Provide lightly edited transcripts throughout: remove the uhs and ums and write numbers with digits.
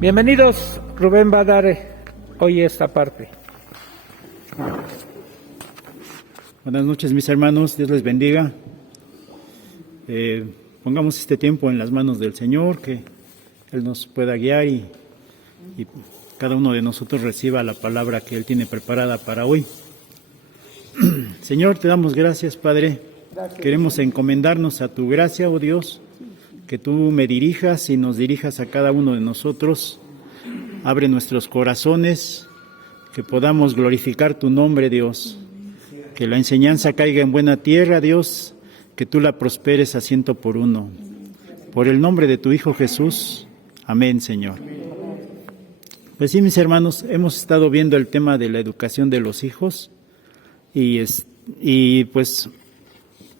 Bienvenidos, Rubén va a dar hoy esta parte. Buenas noches, mis hermanos, Dios les bendiga. Pongamos este tiempo en las manos del Señor, que Él nos pueda guiar y cada uno de nosotros reciba la palabra que Él tiene preparada para hoy. Señor, te damos gracias, Padre. Gracias. Queremos encomendarnos a tu gracia, oh Dios, que tú me dirijas y nos dirijas a cada uno de nosotros. Abre nuestros corazones, que podamos glorificar tu nombre, Dios. Que la enseñanza caiga en buena tierra, Dios, que tú la prosperes a 100%. Por el nombre de tu Hijo Jesús. Amén, Señor. Pues sí, mis hermanos, hemos estado viendo el tema de la educación de los hijos y pues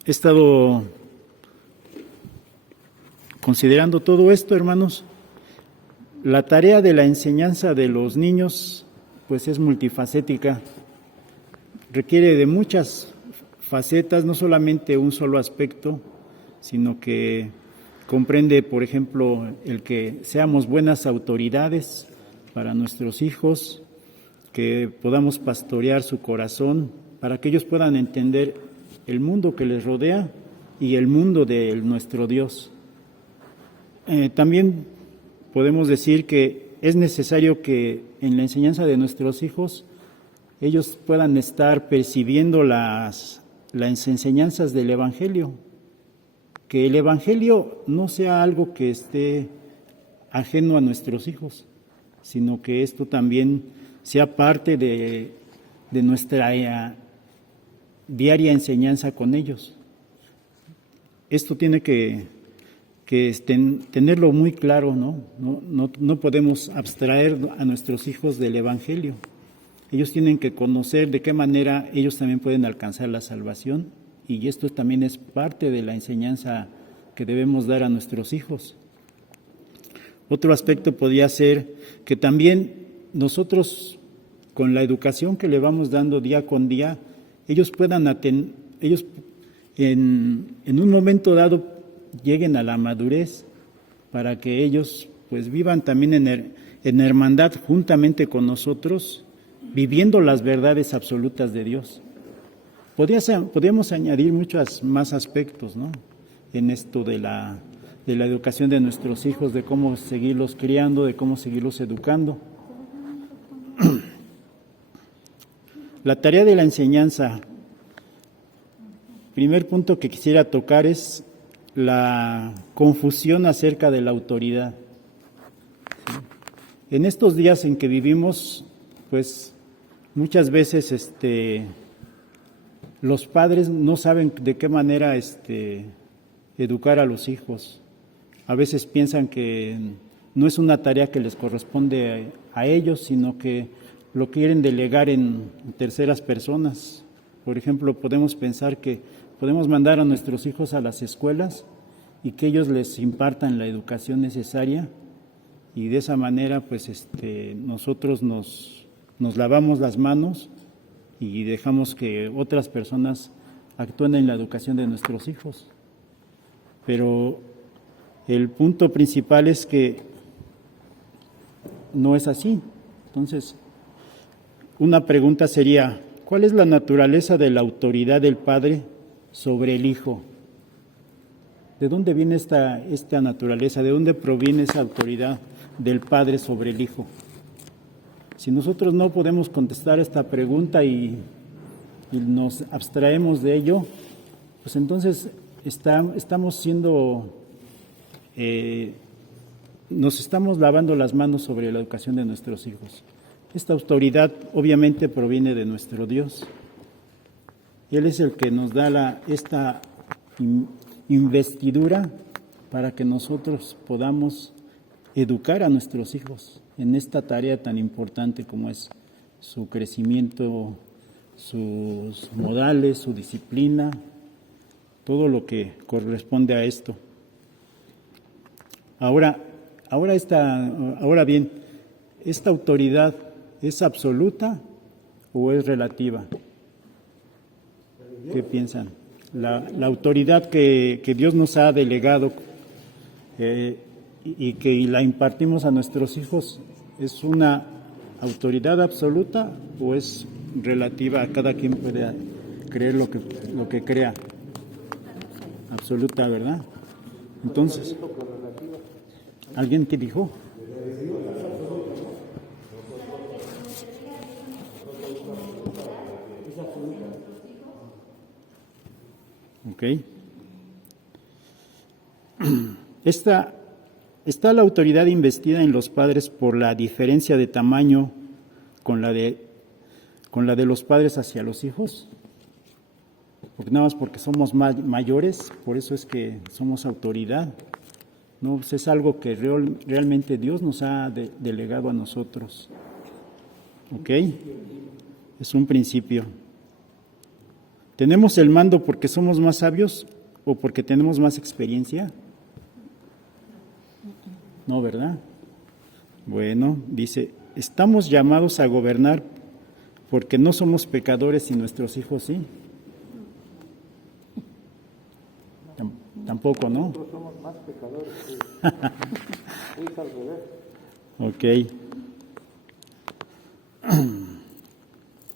he estado considerando todo esto, hermanos. La tarea de la enseñanza de los niños pues es multifacética, requiere de muchas facetas, no solamente un solo aspecto, sino que comprende, por ejemplo, el que seamos buenas autoridades para nuestros hijos, que podamos pastorear su corazón para que ellos puedan entender el mundo que les rodea y el mundo de nuestro Dios. También podemos decir que es necesario que en la enseñanza de nuestros hijos ellos puedan estar percibiendo las enseñanzas del Evangelio, que el Evangelio no sea algo que esté ajeno a nuestros hijos, sino que esto también sea parte de nuestra diaria enseñanza con ellos. Esto tiene que tenerlo muy claro, ¿no? No podemos abstraer a nuestros hijos del Evangelio. Ellos tienen que conocer de qué manera ellos también pueden alcanzar la salvación, y esto también es parte de la enseñanza que debemos dar a nuestros hijos. Otro aspecto podría ser que también nosotros, con la educación que le vamos dando día con día, ellos puedan ellos en un momento dado lleguen a la madurez, para que ellos pues vivan también en hermandad juntamente con nosotros, viviendo las verdades absolutas de Dios. Podríamos añadir muchos más aspectos, ¿no?, en esto de la educación de nuestros hijos, de cómo seguirlos criando, de cómo seguirlos educando. La tarea de la enseñanza, primer punto que quisiera tocar es la confusión acerca de la autoridad. En estos días en que vivimos, pues muchas veces los padres no saben de qué manera educar a los hijos. A veces piensan que no es una tarea que les corresponde a ellos, sino que lo quieren delegar en terceras personas. Por ejemplo, podemos pensar que podemos mandar a nuestros hijos a las escuelas y que ellos les impartan la educación necesaria, y de esa manera pues nosotros nos lavamos las manos y dejamos que otras personas actúen en la educación de nuestros hijos. Pero el punto principal es que no es así. Entonces, una pregunta sería: ¿cuál es la naturaleza de la autoridad del Padre sobre el Hijo? ¿De dónde viene esta naturaleza? ¿De dónde proviene esa autoridad del Padre sobre el Hijo? Si nosotros no podemos contestar esta pregunta y nos abstraemos de ello, pues entonces nos estamos lavando las manos sobre la educación de nuestros hijos. Esta autoridad obviamente proviene de nuestro Dios. Él es el que nos da esta investidura para que nosotros podamos educar a nuestros hijos en esta tarea tan importante como es su crecimiento, sus modales, su disciplina, todo lo que corresponde a esto. Ahora bien, ¿esta autoridad es absoluta o es relativa? ¿Qué piensan? La autoridad que Dios nos ha delegado, y que la impartimos a nuestros hijos, ¿es una autoridad absoluta o es relativa? Cada quien puede creer lo que crea. Absoluta, ¿verdad? Entonces, ¿alguien qué dijo? Ok. Está la autoridad investida en los padres por la diferencia de tamaño con la de los padres hacia los hijos. Porque nada más porque somos mayores, por eso es que somos autoridad. No, pues es algo que realmente Dios nos ha delegado a nosotros. ¿Ok? Es un principio. ¿Tenemos el mando porque somos más sabios o porque tenemos más experiencia? No, ¿verdad? Bueno, dice, estamos llamados a gobernar porque no somos pecadores y nuestros hijos sí. Tampoco, ¿no? Nosotros somos más pecadores. Ok.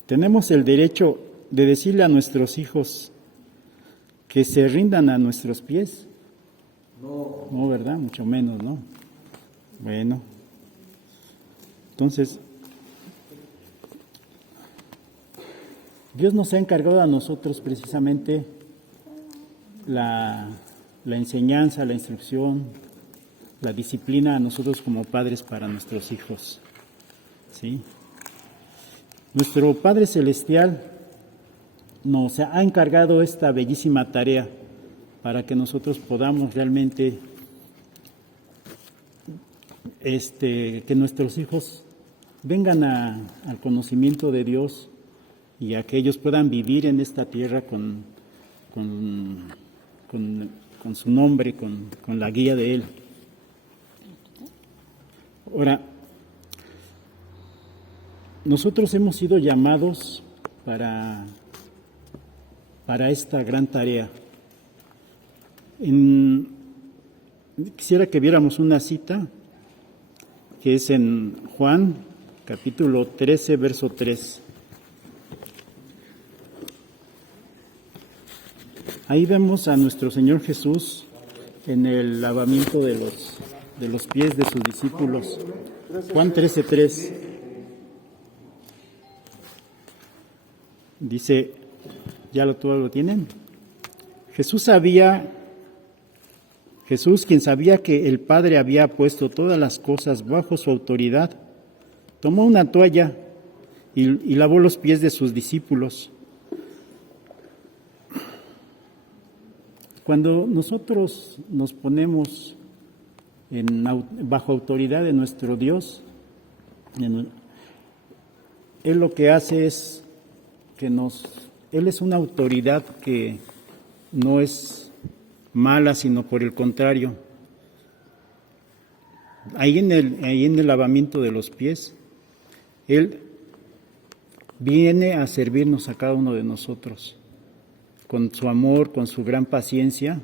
Tenemos el derecho de decirle a nuestros hijos que se rindan a nuestros pies. No, ¿verdad? Mucho menos, ¿no? Bueno. Entonces, Dios nos ha encargado a nosotros precisamente la enseñanza, la instrucción, la disciplina a nosotros como padres para nuestros hijos. ¿Sí? Nuestro Padre Celestial nos ha encargado esta bellísima tarea para que nosotros podamos realmente, que nuestros hijos vengan al conocimiento de Dios y a que ellos puedan vivir en esta tierra con su nombre, con la guía de Él. Ahora, nosotros hemos sido llamados para esta gran tarea. Quisiera que viéramos una cita que es en Juan, capítulo 13, verso 3. Ahí vemos a nuestro Señor Jesús en el lavamiento de los pies de sus discípulos. Juan 13:3. Dice, ¿todo lo tienen? Jesús, quien sabía que el Padre había puesto todas las cosas bajo su autoridad, tomó una toalla y lavó los pies de sus discípulos. Cuando nosotros nos ponemos bajo autoridad de nuestro Dios, Él lo que hace es Él es una autoridad que no es mala, sino por el contrario. Ahí en el lavamiento de los pies, Él viene a servirnos a cada uno de nosotros. Con su amor, con su gran paciencia,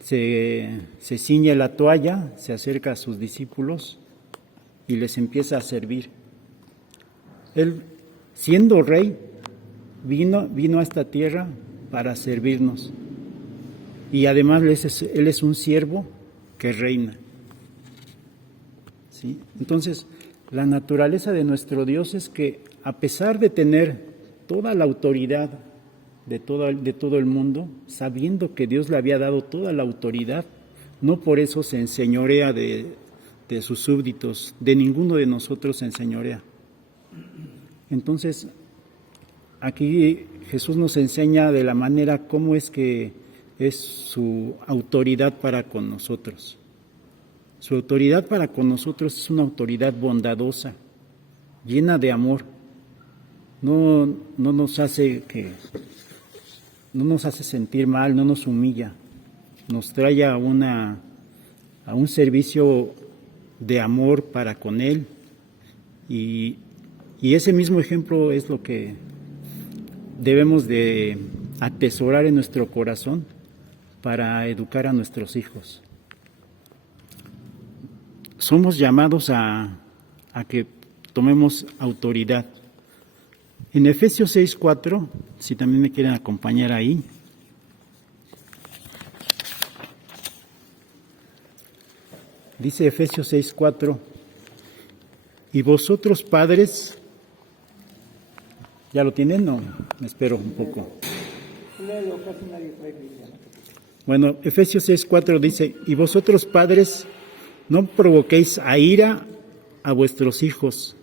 se ciñe la toalla, se acerca a sus discípulos y les empieza a servir. Él, siendo rey, vino a esta tierra para servirnos. Y además Él es un siervo que reina. ¿Sí? Entonces, la naturaleza de nuestro Dios es que, a pesar de tener toda la autoridad de todo el mundo, sabiendo que Dios le había dado toda la autoridad, no por eso se enseñorea de sus súbditos, de ninguno de nosotros se enseñorea. Entonces, aquí Jesús nos enseña de la manera cómo es que es su autoridad para con nosotros. Su autoridad para con nosotros es una autoridad bondadosa, llena de amor. No nos hace sentir mal, no nos humilla, nos trae a un servicio de amor para con Él, y ese mismo ejemplo es lo que debemos de atesorar en nuestro corazón para educar a nuestros hijos. somos llamados a que tomemos autoridad. En Efesios 6:4, si también me quieren acompañar ahí. Dice Efesios 6:4, y vosotros padres, ¿ya lo tienen? No, me espero un poco. Bueno, Efesios 6:4 dice, y vosotros padres, no provoquéis a ira a vuestros hijos,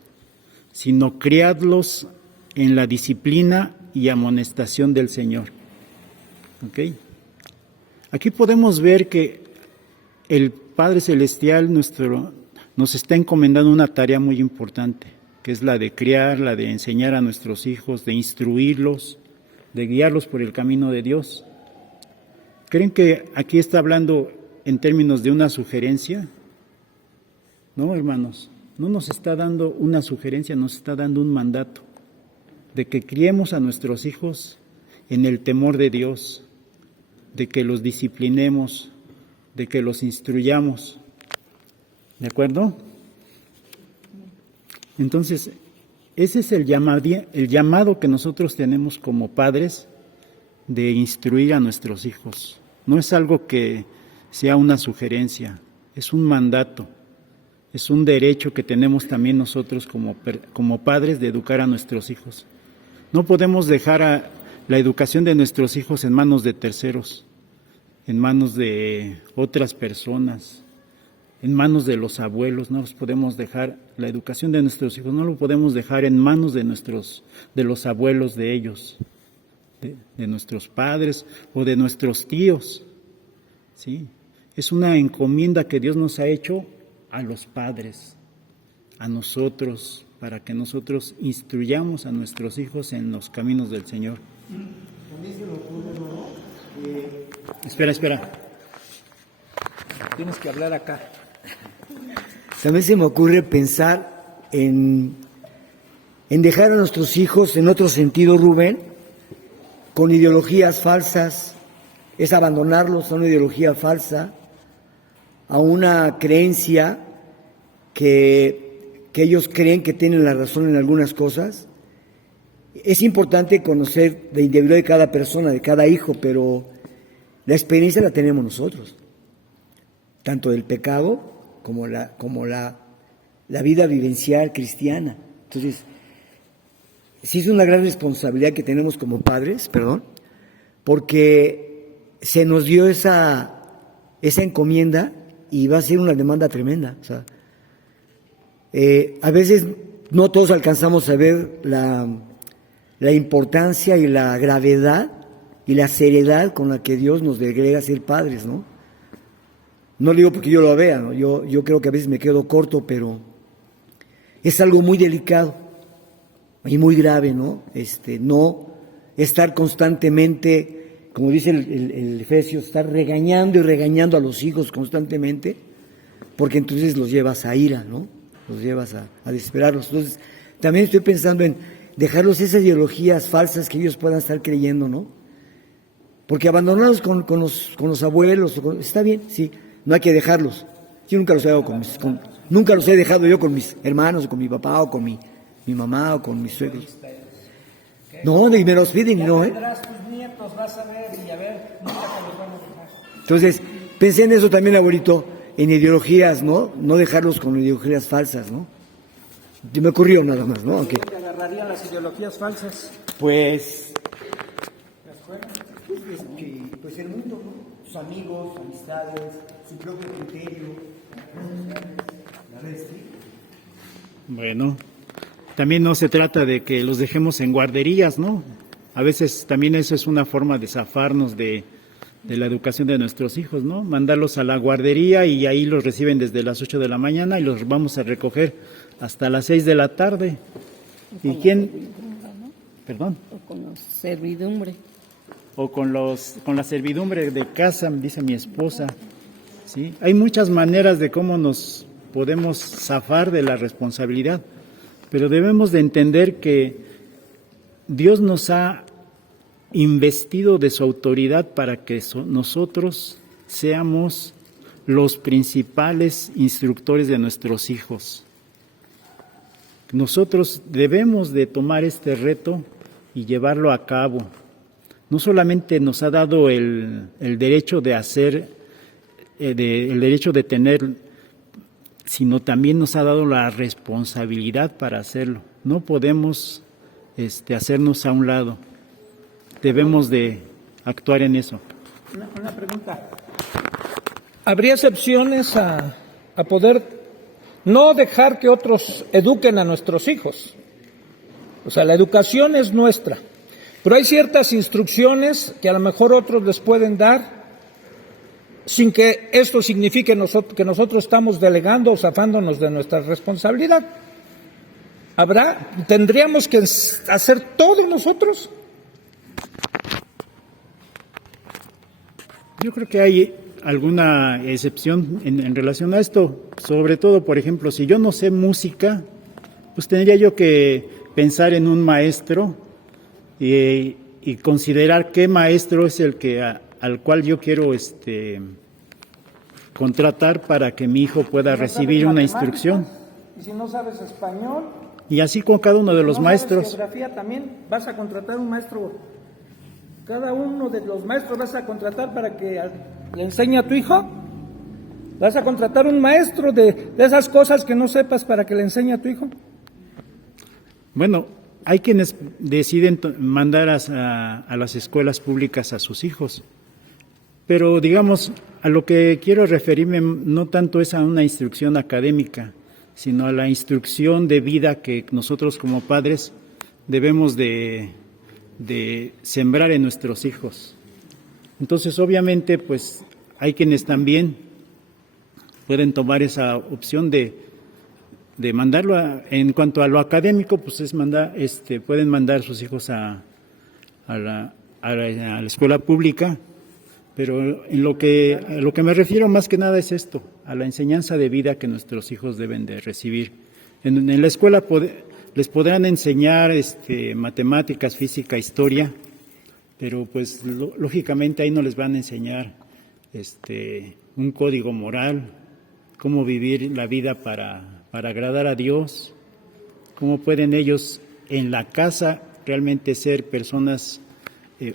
sino criadlos en la disciplina y amonestación del Señor. ¿Ok? Aquí podemos ver que el Padre Celestial nos está encomendando una tarea muy importante, que es la de criar, la de enseñar a nuestros hijos, de instruirlos, de guiarlos por el camino de Dios. ¿Creen que aquí está hablando en términos de una sugerencia? No, hermanos, no nos está dando una sugerencia, nos está dando un mandato de que criemos a nuestros hijos en el temor de Dios, de que los disciplinemos, de que los instruyamos. ¿De acuerdo? Entonces, ese es el llamado que nosotros tenemos como padres de instruir a nuestros hijos. No es algo que sea una sugerencia, es un mandato, es un derecho que tenemos también nosotros como padres de educar a nuestros hijos. No podemos dejar la educación de nuestros hijos en manos de terceros, en manos de otras personas, en manos de los abuelos. No los podemos dejar, la educación de nuestros hijos no lo podemos dejar en manos de los abuelos de ellos, de nuestros padres o de nuestros tíos. ¿Sí? Es una encomienda que Dios nos ha hecho a los padres, a nosotros, para que nosotros instruyamos a nuestros hijos en los caminos del Señor. Espera. Tienes que hablar acá. También se me ocurre pensar en dejar a nuestros hijos, en otro sentido, Rubén, con ideologías falsas, es abandonarlos a una ideología falsa, a una creencia que ellos creen que tienen la razón en algunas cosas. Es importante conocer la individualidad de cada persona, de cada hijo, pero la experiencia la tenemos nosotros, tanto del pecado como la vida vivencial cristiana. Entonces, sí es una gran responsabilidad que tenemos como padres, porque se nos dio esa encomienda y va a ser una demanda tremenda. O sea, a veces no todos alcanzamos a ver la importancia y la gravedad y la seriedad con la que Dios nos delega ser padres, ¿no? No lo digo porque yo lo vea, ¿no? Yo creo que a veces me quedo corto, pero es algo muy delicado y muy grave, ¿no? No estar constantemente, como dice el Efesios, estar regañando y regañando a los hijos constantemente, porque entonces los llevas a ira, ¿no? Los llevas a desesperarlos. Entonces, también estoy pensando en dejarlos esas ideologías falsas que ellos puedan estar creyendo, ¿no? Porque abandonarlos con los abuelos, está bien, sí, no hay que dejarlos. Yo nunca los he dejado nunca los he dejado yo con mis hermanos, o con mi papá, o con mi mamá, o con mis suegros. No, y me los piden, ¿no? Tus nietos, vas a ver, y a ver, nunca te los vamos a dejar. Entonces, pensé en eso también, abuelito, en ideologías, ¿no? No dejarlos con ideologías falsas, ¿no? Me ocurrió nada más, ¿no? Okay. ¿Te agarrarían las ideologías falsas? Pues el mundo, ¿no? Sus amigos, amistades, su propio criterio. Bueno, también no se trata de que los dejemos en guarderías, ¿no? A veces también eso es una forma de zafarnos de la educación de nuestros hijos, ¿no? Mandarlos a la guardería y ahí los reciben desde las 8 de la mañana y los vamos a recoger hasta las 6 de la tarde. ¿Y quién? ¿Perdón? O con la servidumbre. O con la servidumbre de casa, dice mi esposa. ¿Sí? Hay muchas maneras de cómo nos podemos zafar de la responsabilidad, pero debemos de entender que Dios nos ha investido de su autoridad para que nosotros seamos los principales instructores de nuestros hijos. Nosotros debemos de tomar este reto y llevarlo a cabo. No solamente nos ha dado el derecho de hacer, el derecho de tener, sino también nos ha dado la responsabilidad para hacerlo. No podemos hacernos a un lado. Debemos de actuar en eso. Una pregunta. ¿Habría excepciones a poder no dejar que otros eduquen a nuestros hijos? O sea, la educación es nuestra, pero hay ciertas instrucciones que a lo mejor otros les pueden dar sin que esto signifique que nosotros estamos delegando o zafándonos de nuestra responsabilidad. ¿Tendríamos que hacer todo nosotros? Yo creo que hay alguna excepción en relación a esto. Sobre todo, por ejemplo, si yo no sé música, pues tendría yo que pensar en un maestro y considerar qué maestro es el que al cual yo quiero contratar para que mi hijo pueda recibir una instrucción. Y si no sabes español, y así con cada uno de los maestros. Geografía también vas a contratar un maestro. Cada uno de los maestros vas a contratar para que le enseñe a tu hijo. ¿Vas a contratar un maestro de esas cosas que no sepas para que le enseñe a tu hijo? Bueno, hay quienes deciden mandar a las escuelas públicas a sus hijos, pero digamos, a lo que quiero referirme no tanto es a una instrucción académica, sino a la instrucción de vida que nosotros como padres debemos de sembrar en nuestros hijos. Entonces, obviamente, pues hay quienes también pueden tomar esa opción de mandarlo en cuanto a lo académico, pues pueden mandar a sus hijos a la escuela pública, pero a lo que me refiero más que nada es esto, a la enseñanza de vida que nuestros hijos deben de recibir. En la escuela les podrán enseñar matemáticas, física, historia, pero pues lógicamente ahí no les van a enseñar un código moral, cómo vivir la vida para agradar a Dios, cómo pueden ellos en la casa realmente ser personas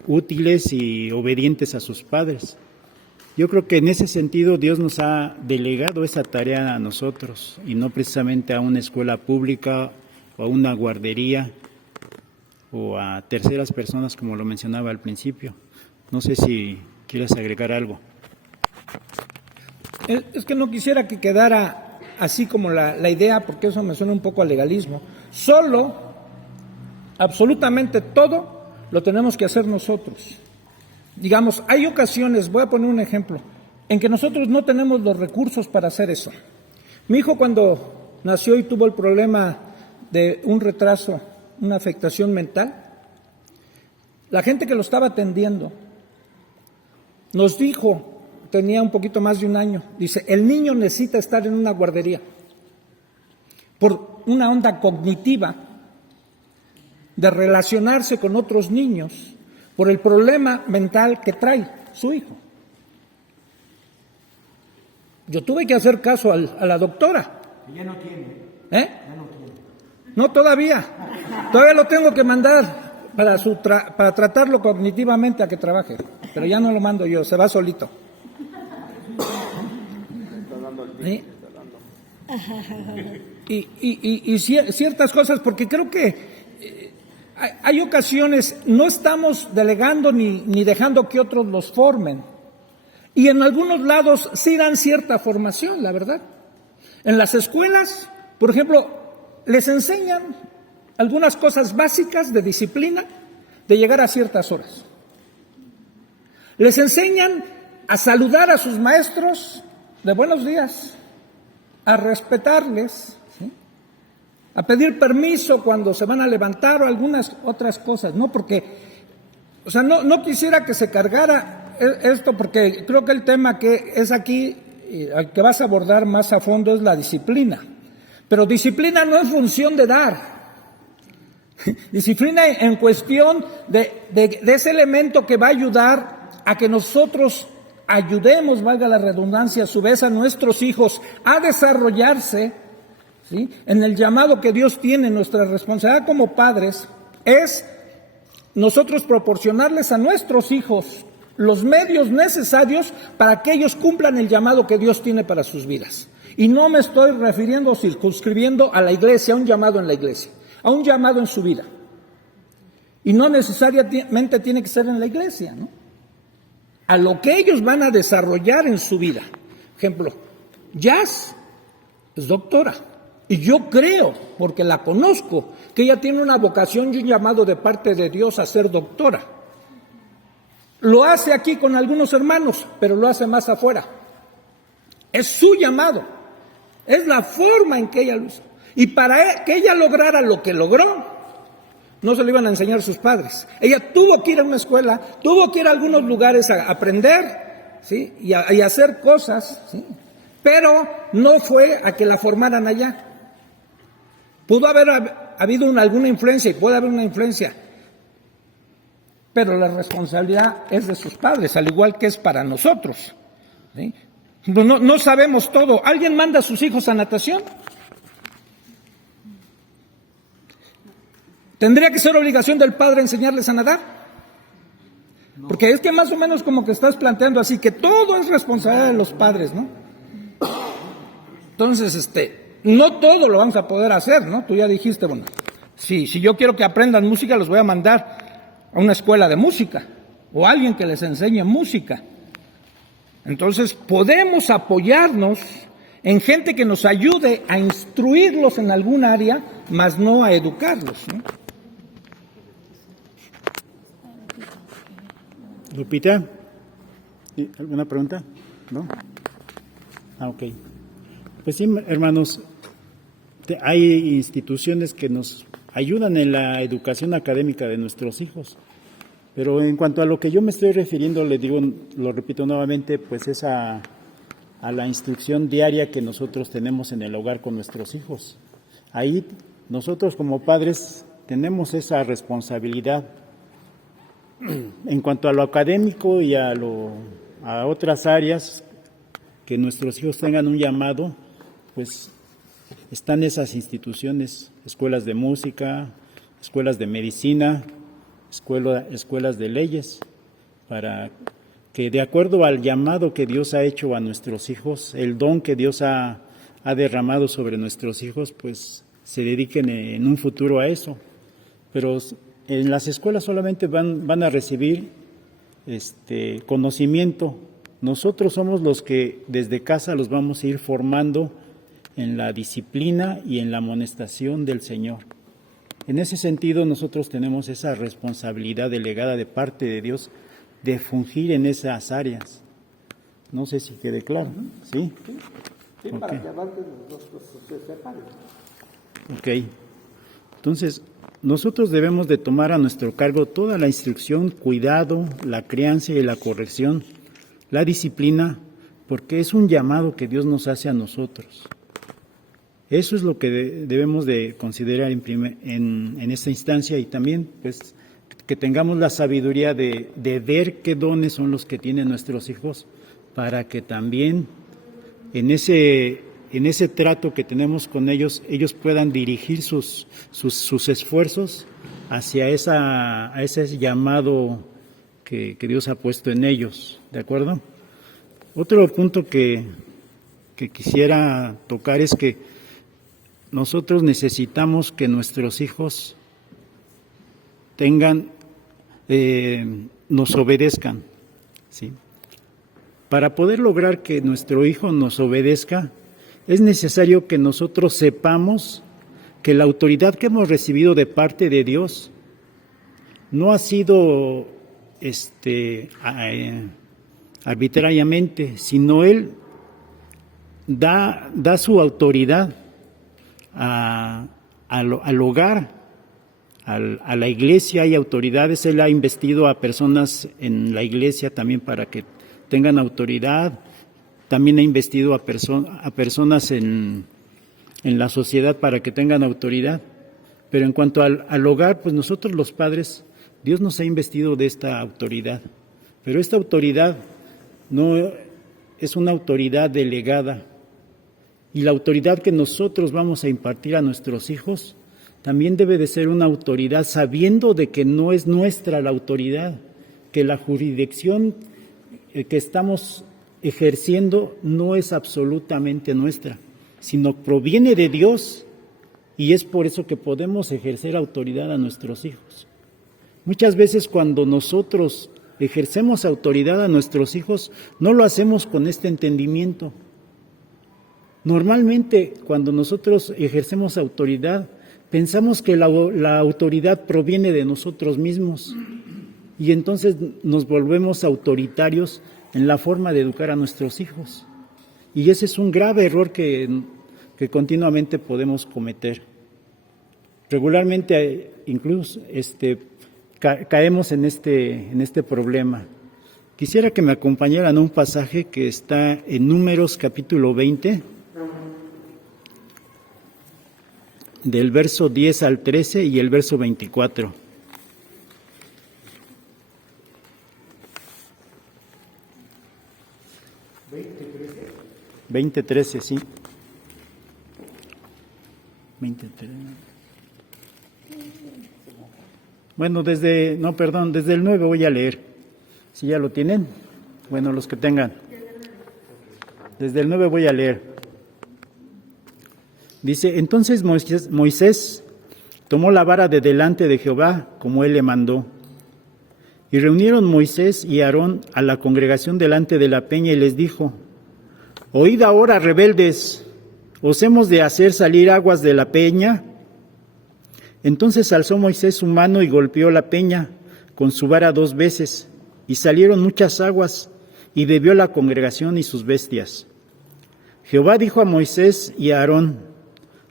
útiles y obedientes a sus padres. Yo creo que en ese sentido Dios nos ha delegado esa tarea a nosotros y no precisamente a una escuela pública o a una guardería o a terceras personas como lo mencionaba al principio. No sé si quieres agregar algo. Es que no quisiera que quedara así como la idea, porque eso me suena un poco a legalismo. Solo, absolutamente todo, lo tenemos que hacer nosotros. Digamos, hay ocasiones, voy a poner un ejemplo, en que nosotros no tenemos los recursos para hacer eso. Mi hijo cuando nació y tuvo el problema de un retraso, una afectación mental, la gente que lo estaba atendiendo nos dijo, tenía un poquito más de un año, dice, el niño necesita estar en una guardería por una onda cognitiva de relacionarse con otros niños por el problema mental que trae su hijo. Yo tuve que hacer caso a la doctora. Ya no tiene. Ya no tiene. No, todavía lo tengo que mandar para tratarlo cognitivamente a que trabaje, pero ya no lo mando yo, se va solito. ¿Sí? Y ciertas cosas, porque creo que hay ocasiones, no estamos delegando ni dejando que otros los formen. Y en algunos lados sí dan cierta formación, la verdad. En las escuelas, por ejemplo, les enseñan algunas cosas básicas de disciplina, de llegar a ciertas horas. Les enseñan a saludar a sus maestros de buenos días, a respetarles, ¿sí? A pedir permiso cuando se van a levantar o algunas otras cosas, ¿no? Porque, o sea, no quisiera que se cargara esto, porque creo que el tema que es aquí, que vas a abordar más a fondo, es la disciplina. Pero disciplina no en función de dar. Disciplina en cuestión de ese elemento que va a ayudar a que nosotros ayudemos, valga la redundancia, a su vez a nuestros hijos a desarrollarse, ¿sí?, en el llamado que Dios tiene. Nuestra responsabilidad como padres es nosotros proporcionarles a nuestros hijos los medios necesarios para que ellos cumplan el llamado que Dios tiene para sus vidas. Y no me estoy refiriendo o circunscribiendo a la iglesia, a un llamado en la iglesia, a un llamado en su vida. Y no necesariamente tiene que ser en la iglesia, ¿no? A lo que ellos van a desarrollar en su vida. Ejemplo, Jazz es doctora. Y yo creo, porque la conozco, que ella tiene una vocación y un llamado de parte de Dios a ser doctora. Lo hace aquí con algunos hermanos, pero lo hace más afuera. Es su llamado. Es la forma en que ella lo hizo. Y para que ella lograra lo que logró, no se lo iban a enseñar sus padres. Ella tuvo que ir a una escuela, tuvo que ir a algunos lugares a aprender, ¿sí?, y a hacer cosas, ¿sí?, pero no fue a que la formaran allá. Pudo haber habido alguna influencia, y puede haber una influencia, pero la responsabilidad es de sus padres, al igual que es para nosotros, ¿sí? No sabemos todo. ¿Alguien manda a sus hijos a natación? ¿Tendría que ser obligación del padre enseñarles a nadar? Porque es que más o menos como que estás planteando así, que todo es responsabilidad de los padres, ¿no? Entonces, no todo lo vamos a poder hacer, ¿no? Tú ya dijiste, bueno, si yo quiero que aprendan música, los voy a mandar a una escuela de música, o a alguien que les enseñe música. Entonces, podemos apoyarnos en gente que nos ayude a instruirlos en algún área, mas no a educarlos, ¿no? Lupita, ¿alguna pregunta? ¿No? Ok. Pues sí, hermanos, hay instituciones que nos ayudan en la educación académica de nuestros hijos, pero en cuanto a lo que yo me estoy refiriendo, le digo, lo repito nuevamente, pues es a la instrucción diaria que nosotros tenemos en el hogar con nuestros hijos. Ahí nosotros como padres tenemos esa responsabilidad. En cuanto a lo académico y a otras áreas, que nuestros hijos tengan un llamado, pues están esas instituciones, escuelas de música, escuelas de medicina, escuelas de leyes, para que de acuerdo al llamado que Dios ha hecho a nuestros hijos, el don que Dios ha derramado sobre nuestros hijos, pues se dediquen en un futuro a eso. Pero en las escuelas solamente van a recibir conocimiento. Nosotros somos los que desde casa los vamos a ir formando en la disciplina y en la amonestación del Señor. En ese sentido, nosotros tenemos esa responsabilidad delegada de parte de Dios de fungir en esas áreas. No sé si quede claro, ¿sí? Sí, okay. Para que abarquen los separen. Ok. Entonces, nosotros debemos de tomar a nuestro cargo toda la instrucción, cuidado, la crianza y la corrección, la disciplina, porque es un llamado que Dios nos hace a nosotros. Eso es lo que debemos de considerar en esta instancia, y también pues que tengamos la sabiduría de ver qué dones son los que tienen nuestros hijos, para que también en ese trato que tenemos con ellos, ellos puedan dirigir sus esfuerzos hacia ese llamado que Dios ha puesto en ellos, ¿de acuerdo? Otro punto que quisiera tocar es que nosotros necesitamos que nuestros hijos nos obedezcan, ¿sí? Para poder lograr que nuestro hijo nos obedezca, es necesario que nosotros sepamos que la autoridad que hemos recibido de parte de Dios no ha sido arbitrariamente, sino Él da su autoridad al hogar, a la iglesia. Hay autoridades. Él ha investido a personas en la iglesia también para que tengan autoridad. También ha investido a personas en la sociedad para que tengan autoridad. Pero en cuanto al hogar, pues nosotros los padres, Dios nos ha investido de esta autoridad. Pero esta autoridad no es una autoridad delegada. Y la autoridad que nosotros vamos a impartir a nuestros hijos también debe de ser una autoridad sabiendo de que no es nuestra la autoridad, que la jurisdicción que estamos ejerciendo no es absolutamente nuestra, sino proviene de Dios, y es por eso que podemos ejercer autoridad a nuestros hijos. Muchas veces cuando nosotros ejercemos autoridad a nuestros hijos, no lo hacemos con este entendimiento. Normalmente, cuando nosotros ejercemos autoridad, pensamos que la autoridad proviene de nosotros mismos y entonces nos volvemos autoritarios en la forma de educar a nuestros hijos. Y ese es un grave error que continuamente podemos cometer. Regularmente, incluso, caemos en este problema. Quisiera que me acompañaran a un pasaje que está en Números capítulo 20, del verso 10 al 13 y el verso 24. ¿20:13? Sí. 20:13. Bueno, desde el 9 voy a leer. Si ya lo tienen, bueno, los que tengan. Desde el 9 voy a leer. Dice, entonces Moisés tomó la vara de delante de Jehová, como él le mandó. Y reunieron Moisés y Aarón a la congregación delante de la peña y les dijo, oíd ahora, rebeldes, ¿os hemos de hacer salir aguas de la peña? Entonces alzó Moisés su mano y golpeó la peña con su vara 2 veces, y salieron muchas aguas, y bebió la congregación y sus bestias. Jehová dijo a Moisés y a Aarón,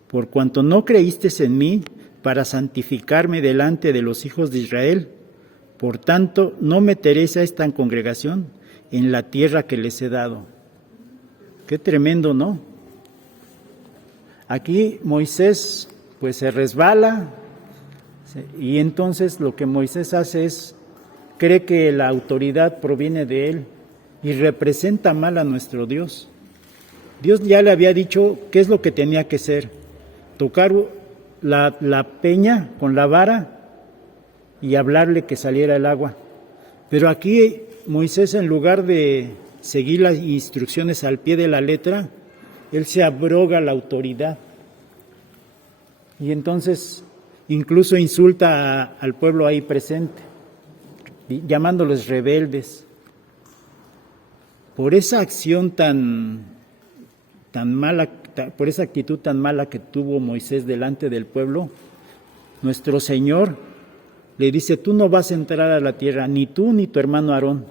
por cuanto no creísteis en mí para santificarme delante de los hijos de Israel, por tanto no meteréis a esta congregación en la tierra que les he dado. Qué tremendo, ¿no? Aquí Moisés pues se resbala, y entonces lo que Moisés hace es, cree que la autoridad proviene de él y representa mal a nuestro Dios. Dios ya le había dicho qué es lo que tenía que hacer, tocar la peña con la vara y hablarle que saliera el agua. Pero aquí Moisés, en lugar de seguir las instrucciones al pie de la letra, él se abroga la autoridad. Y entonces incluso insulta al pueblo ahí presente, llamándoles rebeldes. Por esa acción tan mala, por esa actitud tan mala que tuvo Moisés delante del pueblo, nuestro Señor le dice, tú no vas a entrar a la tierra, ni tú ni tu hermano Aarón,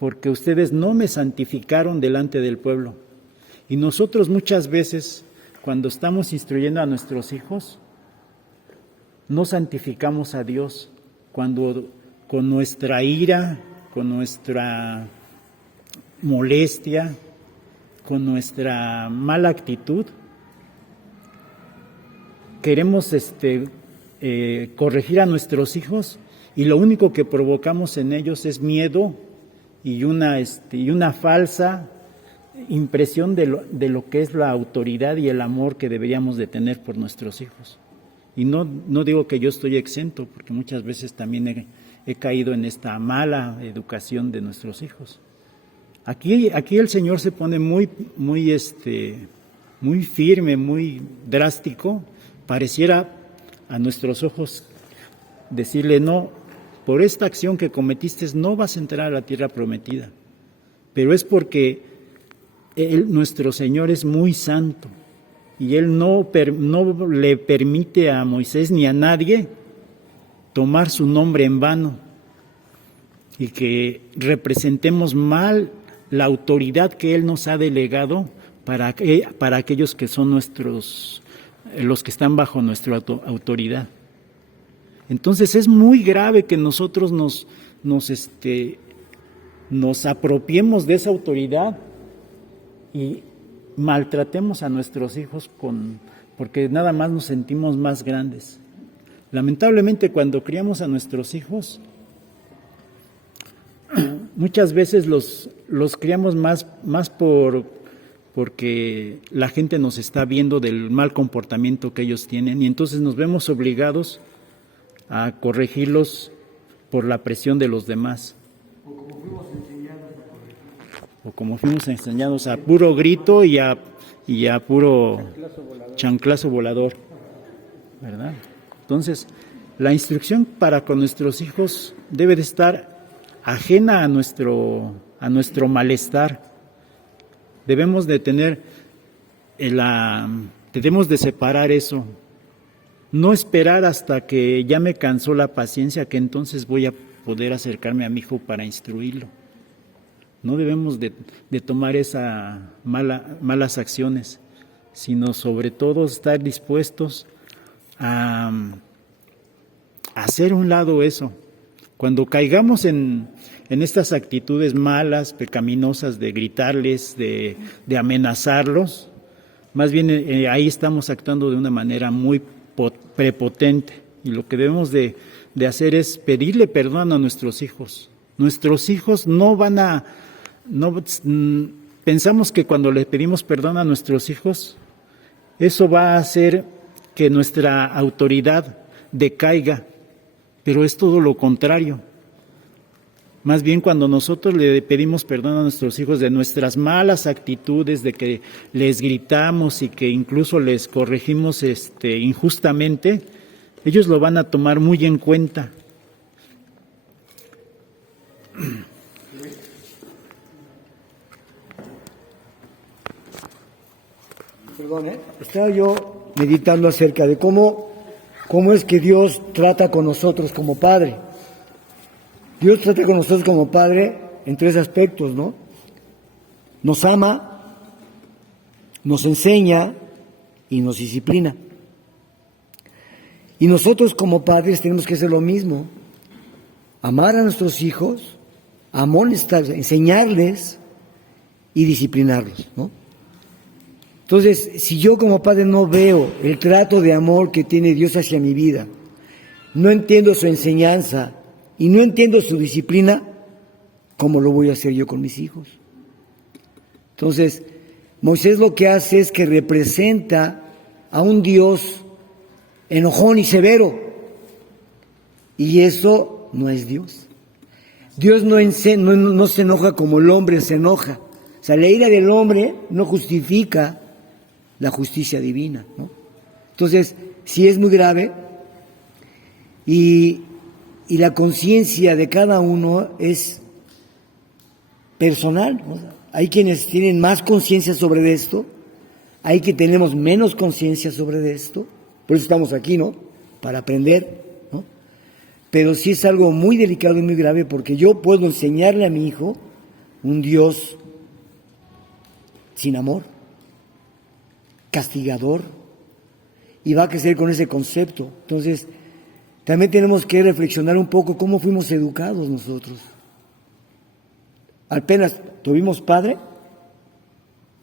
porque ustedes no me santificaron delante del pueblo. Y nosotros muchas veces, cuando estamos instruyendo a nuestros hijos, no santificamos a Dios, cuando con nuestra ira, con nuestra molestia, con nuestra mala actitud, queremos corregir a nuestros hijos, y lo único que provocamos en ellos es miedo y una falsa impresión de lo que es la autoridad y el amor que deberíamos de tener por nuestros hijos. Y no digo que yo estoy exento, porque muchas veces también he caído en esta mala educación de nuestros hijos. Aquí el Señor se pone muy firme, muy drástico. Pareciera a nuestros ojos decirle, no, por esta acción que cometiste no vas a entrar a la tierra prometida. Pero es porque nuestro Señor es muy santo, y Él no le permite a Moisés ni a nadie tomar su nombre en vano, y que representemos mal la autoridad que Él nos ha delegado para aquellos que son los que están bajo nuestra autoridad. Entonces es muy grave que nosotros nos apropiemos de esa autoridad y maltratemos a nuestros hijos porque nada más nos sentimos más grandes. Lamentablemente, cuando criamos a nuestros hijos, muchas veces los criamos más porque la gente nos está viendo del mal comportamiento que ellos tienen y entonces nos vemos obligados a corregirlos por la presión de los demás. O como fuimos enseñados a puro grito y a puro chanclazo volador, ¿verdad? Entonces, la instrucción para con nuestros hijos debe de estar ajena a nuestro malestar. Debemos de debemos de separar eso. No esperar hasta que ya me cansó la paciencia, que entonces voy a poder acercarme a mi hijo para instruirlo. No debemos de tomar esas malas acciones, sino sobre todo estar dispuestos a hacer un lado eso. Cuando caigamos en estas actitudes malas, pecaminosas de gritarles, de amenazarlos, más bien ahí estamos actuando de una manera muy prepotente. Y lo que debemos de hacer es pedirle perdón a nuestros hijos. Nuestros hijos pensamos que cuando le pedimos perdón a nuestros hijos, eso va a hacer que nuestra autoridad decaiga, pero es todo lo contrario. Más bien cuando nosotros le pedimos perdón a nuestros hijos de nuestras malas actitudes, de que les gritamos y que incluso les corregimos injustamente, ellos lo van a tomar muy en cuenta. Perdón, estaba yo meditando acerca de cómo es que Dios trata con nosotros como Padre. Dios trata con nosotros como Padre en tres aspectos, ¿no? Nos ama, nos enseña y nos disciplina. Y nosotros como padres tenemos que hacer lo mismo. Amar a nuestros hijos, amonestarles, enseñarles y disciplinarlos, ¿no? Entonces, si yo como padre no veo el trato de amor que tiene Dios hacia mi vida, no entiendo su enseñanza y no entiendo su disciplina, ¿cómo lo voy a hacer yo con mis hijos? Entonces, Moisés lo que hace es que representa a un Dios enojón y severo, y eso no es Dios. Dios no se enoja como el hombre se enoja. O sea, la ira del hombre no justifica la justicia divina, ¿no? Entonces, sí es muy grave y la conciencia de cada uno es personal, ¿no? Hay quienes tienen más conciencia sobre esto, hay que tenemos menos conciencia sobre esto, por eso estamos aquí, ¿no? Para aprender, ¿no? Pero sí es algo muy delicado y muy grave porque yo puedo enseñarle a mi hijo un Dios sin amor, castigador, y va a crecer con ese concepto. Entonces, también tenemos que reflexionar un poco cómo fuimos educados nosotros. Apenas tuvimos padre,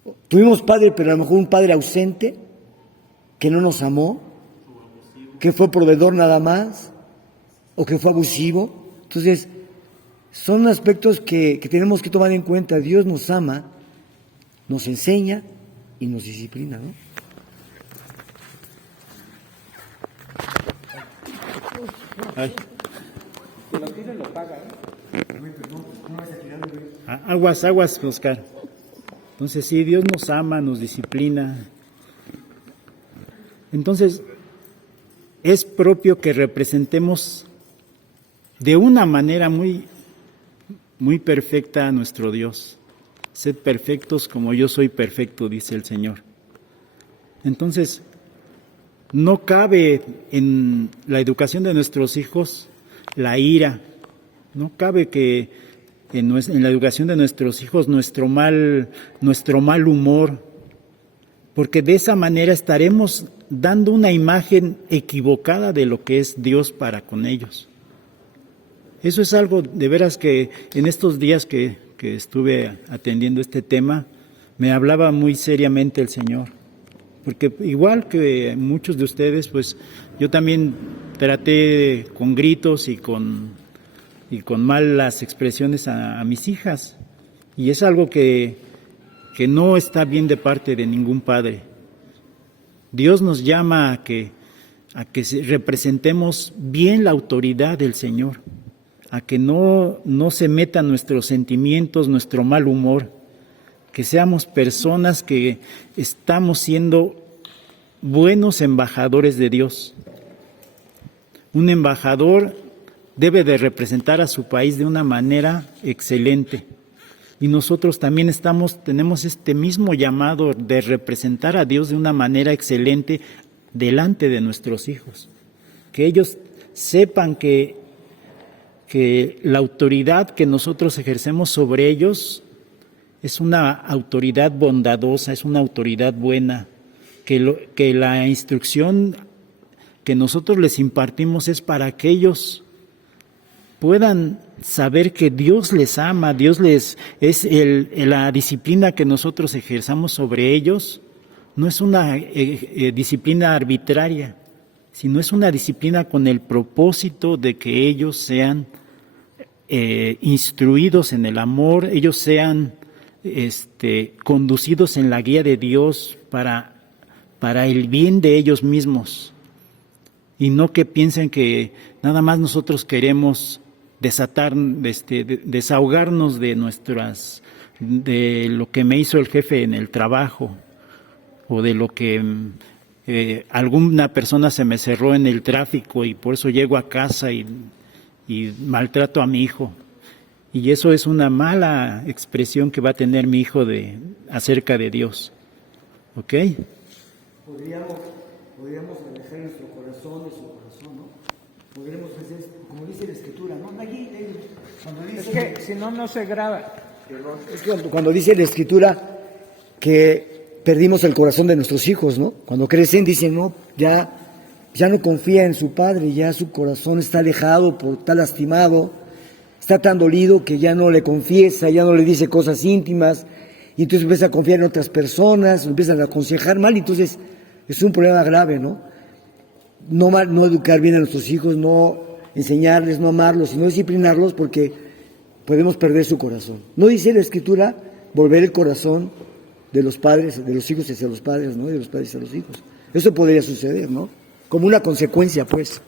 pero a lo mejor un padre ausente, que no nos amó, que fue proveedor nada más, o que fue abusivo. Entonces, son aspectos que tenemos que tomar en cuenta. Dios nos ama, nos enseña y nos disciplina, ¿no? Ay. Aguas, Oscar. Entonces, sí, Dios nos ama, nos disciplina. Entonces, es propio que representemos de una manera muy, muy perfecta a nuestro Dios. Sed perfectos como yo soy perfecto, dice el Señor. Entonces, no cabe en la educación de nuestros hijos la ira. No cabe que en la educación de nuestros hijos nuestro mal humor, porque de esa manera estaremos dando una imagen equivocada de lo que es Dios para con ellos. Eso es algo de veras que en estos días que estuve atendiendo este tema, me hablaba muy seriamente el Señor. Porque igual que muchos de ustedes, pues yo también traté con gritos y con malas expresiones a mis hijas. Y es algo que no está bien de parte de ningún padre. Dios nos llama a que representemos bien la autoridad del Señor, a que no se metan nuestros sentimientos, nuestro mal humor, que seamos personas que estamos siendo buenos embajadores de Dios. Un embajador debe de representar a su país de una manera excelente. Y nosotros también tenemos este mismo llamado de representar a Dios de una manera excelente delante de nuestros hijos. Que ellos sepan que la autoridad que nosotros ejercemos sobre ellos es una autoridad bondadosa, es una autoridad buena, que la instrucción que nosotros les impartimos es para que ellos puedan saber que Dios les ama, la disciplina que nosotros ejerzamos sobre ellos no es una disciplina arbitraria, sino es una disciplina con el propósito de que ellos sean instruidos en el amor, ellos sean conducidos en la guía de Dios para el bien de ellos mismos, y no que piensen que nada más nosotros queremos desahogarnos de lo que me hizo el jefe en el trabajo, o de lo que alguna persona se me cerró en el tráfico y por eso llego a casa y maltrato a mi hijo. Y eso es una mala expresión que va a tener mi hijo acerca de Dios. ¿Ok? Podríamos alejar nuestro corazón de su corazón, ¿no? Podríamos hacer, como dice la Escritura, ¿no? Cuando dice, Es que si no, no se graba. es que cuando dice la Escritura que perdimos el corazón de nuestros hijos, ¿no? Cuando crecen dicen, no, ya no confía en su padre, ya su corazón está alejado, está lastimado, está tan dolido que ya no le confiesa, ya no le dice cosas íntimas, y entonces empieza a confiar en otras personas, empiezan a aconsejar mal, y entonces es un problema grave, ¿no? No educar bien a nuestros hijos, no enseñarles, no amarlos, sino disciplinarlos, porque podemos perder su corazón. No dice la Escritura volver el corazón de los padres, de los hijos hacia los padres, ¿no? De los padres hacia los hijos. Eso podría suceder, ¿no? Como una consecuencia, pues.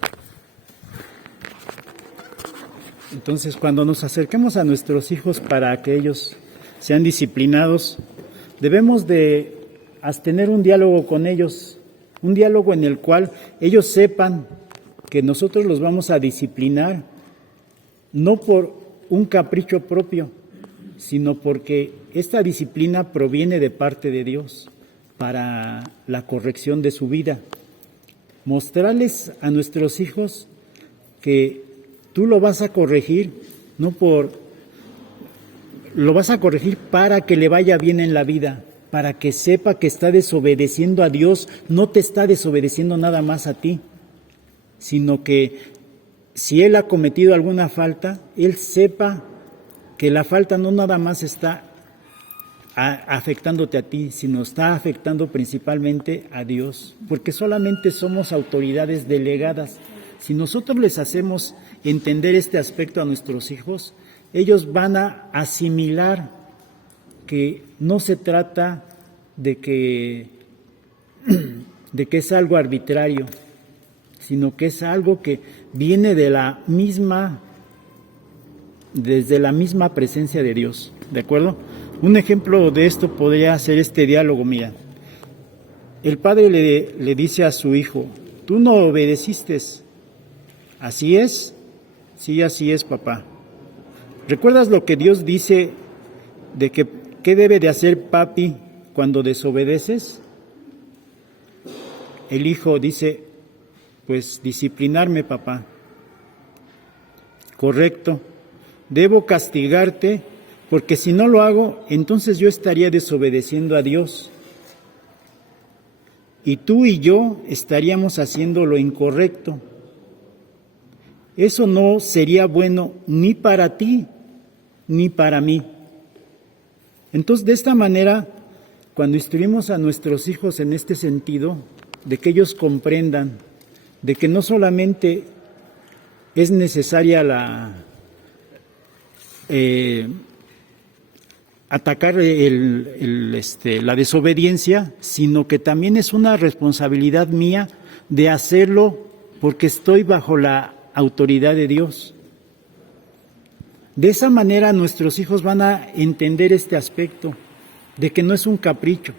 Entonces, cuando nos acerquemos a nuestros hijos para que ellos sean disciplinados, debemos de tener un diálogo con ellos, un diálogo en el cual ellos sepan que nosotros los vamos a disciplinar, no por un capricho propio, sino porque esta disciplina proviene de parte de Dios para la corrección de su vida. Mostrarles a nuestros hijos que tú lo vas a corregir, lo vas a corregir para que le vaya bien en la vida, para que sepa que está desobedeciendo a Dios, no te está desobedeciendo nada más a ti, sino que si él ha cometido alguna falta, él sepa que la falta no nada más está afectándote a ti, sino está afectando principalmente a Dios, porque solamente somos autoridades delegadas. Si nosotros les hacemos entender este aspecto a nuestros hijos, ellos van a asimilar que no se trata de que es algo arbitrario, sino que es algo que viene desde la misma presencia de Dios, ¿de acuerdo? Un ejemplo de esto podría ser este diálogo, mira. El padre le dice a su hijo, tú no obedeciste. ¿Así es? Sí, así es, papá. ¿Recuerdas lo que Dios dice de que qué debe de hacer papi cuando desobedeces? El hijo dice, pues disciplinarme, papá. Correcto. Debo castigarte porque si no lo hago, entonces yo estaría desobedeciendo a Dios. Y tú y yo estaríamos haciendo lo incorrecto. Eso no sería bueno ni para ti ni para mí. Entonces, de esta manera, cuando instruimos a nuestros hijos en este sentido, de que ellos comprendan de que no solamente es necesaria atacar la desobediencia, sino que también es una responsabilidad mía de hacerlo porque estoy bajo la autoridad de Dios. De esa manera nuestros hijos van a entender este aspecto, de que no es un capricho,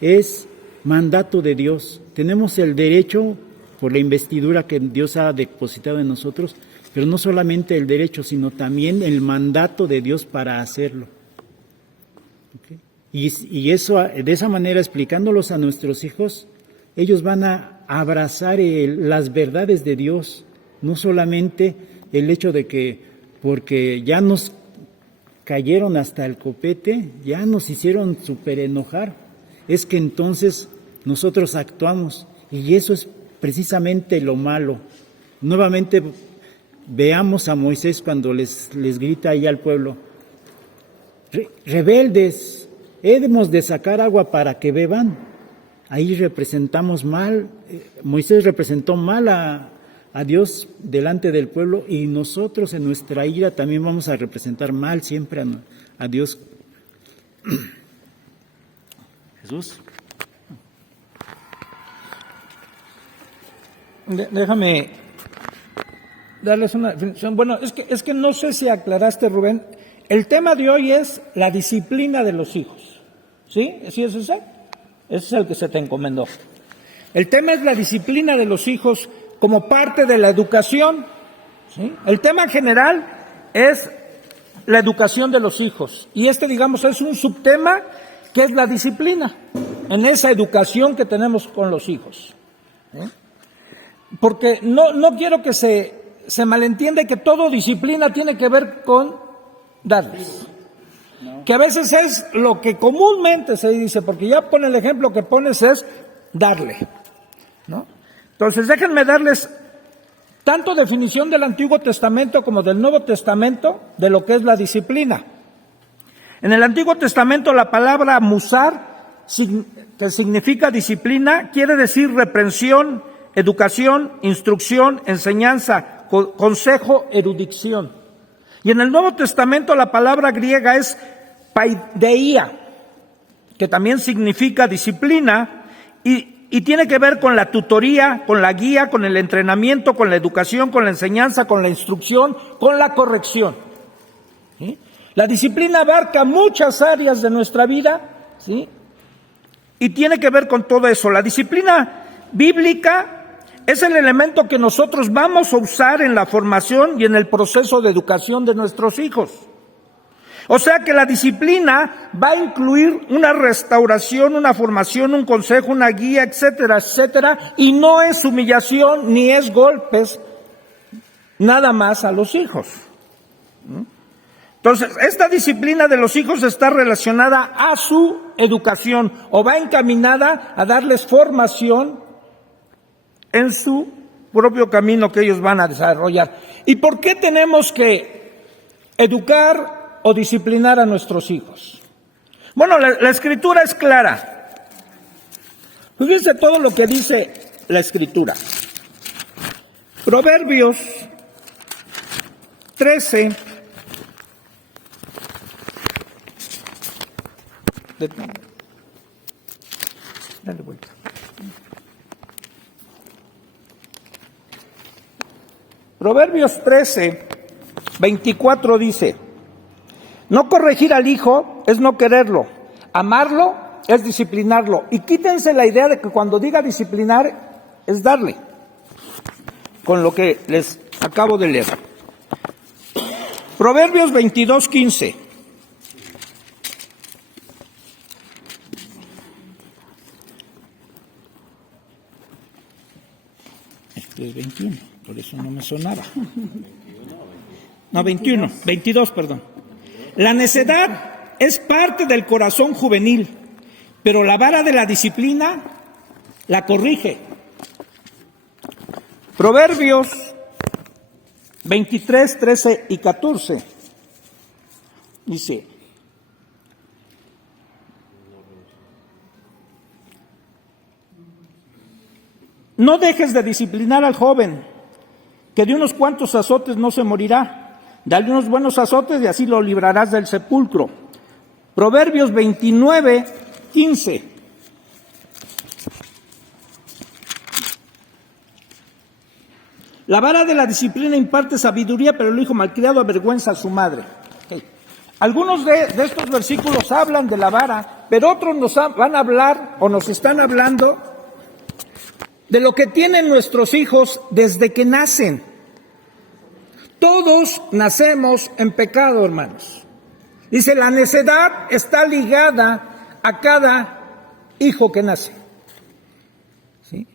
es mandato de Dios. Tenemos el derecho, por la investidura que Dios ha depositado en nosotros, pero no solamente el derecho, sino también el mandato de Dios para hacerlo. ¿Okay? Y eso, de esa manera, explicándolos a nuestros hijos, ellos van a abrazar las verdades de Dios, no solamente el hecho de que porque ya nos cayeron hasta el copete, ya nos hicieron súper enojar, es que entonces nosotros actuamos, y eso es precisamente lo malo. Nuevamente veamos a Moisés cuando les grita ahí al pueblo: rebeldes, hemos de sacar agua para que beban. Ahí representamos mal, Moisés representó mal a Dios delante del pueblo, y nosotros en nuestra ira también vamos a representar mal siempre a Dios. Jesús. Déjame darles una definición. Bueno, es que no sé si aclaraste, Rubén. El tema de hoy es la disciplina de los hijos. ¿Sí? ¿Sí es ese? Ese es el que se te encomendó. El tema es la disciplina de los hijos como parte de la educación. ¿Sí? El tema general es la educación de los hijos. Y digamos, es un subtema que es la disciplina en esa educación que tenemos con los hijos. ¿Sí? Porque no quiero que se malentienda que todo disciplina tiene que ver con darles. Que a veces es lo que comúnmente se dice, porque ya pone el ejemplo que pones es darle, ¿no? Entonces déjenme darles tanto definición del Antiguo Testamento como del Nuevo Testamento de lo que es la disciplina. En el Antiguo Testamento la palabra musar, que significa disciplina, quiere decir reprensión, educación, instrucción, enseñanza, consejo, erudición. Y en el Nuevo Testamento la palabra griega es paideia, que también significa disciplina y tiene que ver con la tutoría, con la guía, con el entrenamiento, con la educación, con la enseñanza, con la instrucción, con la corrección. ¿Sí? La disciplina abarca muchas áreas de nuestra vida, ¿sí? Y tiene que ver con todo eso. La disciplina bíblica es el elemento que nosotros vamos a usar en la formación y en el proceso de educación de nuestros hijos. O sea que la disciplina va a incluir una restauración, una formación, un consejo, una guía, etcétera, etcétera, y no es humillación ni es golpes nada más a los hijos. Entonces, esta disciplina de los hijos está relacionada a su educación o va encaminada a darles formación en su propio camino que ellos van a desarrollar. ¿Y por qué tenemos que educar o disciplinar a nuestros hijos? Bueno, la Escritura es clara. Fíjense todo lo que dice la Escritura. Proverbios 13. Dale vuelta. Proverbios 13, 24 dice: no corregir al hijo es no quererlo, amarlo es disciplinarlo. Y quítense la idea de que cuando diga disciplinar es darle, con lo que les acabo de leer. Proverbios 22, 15. Este es 21, por eso no me sonaba. No, 21, 22, perdón. La necedad es parte del corazón juvenil, pero la vara de la disciplina la corrige. Proverbios 23, 13 y 14 dice: no dejes de disciplinar al joven, que de unos cuantos azotes no se morirá. Dale unos buenos azotes y así lo librarás del sepulcro. Proverbios 29, 15. La vara de la disciplina imparte sabiduría, pero el hijo malcriado avergüenza a su madre. Okay. Algunos de estos versículos hablan de la vara, pero otros van a hablar o nos están hablando de lo que tienen nuestros hijos desde que nacen. Todos nacemos en pecado, hermanos. Dice, la necedad está ligada a cada hijo que nace. ¿Sí?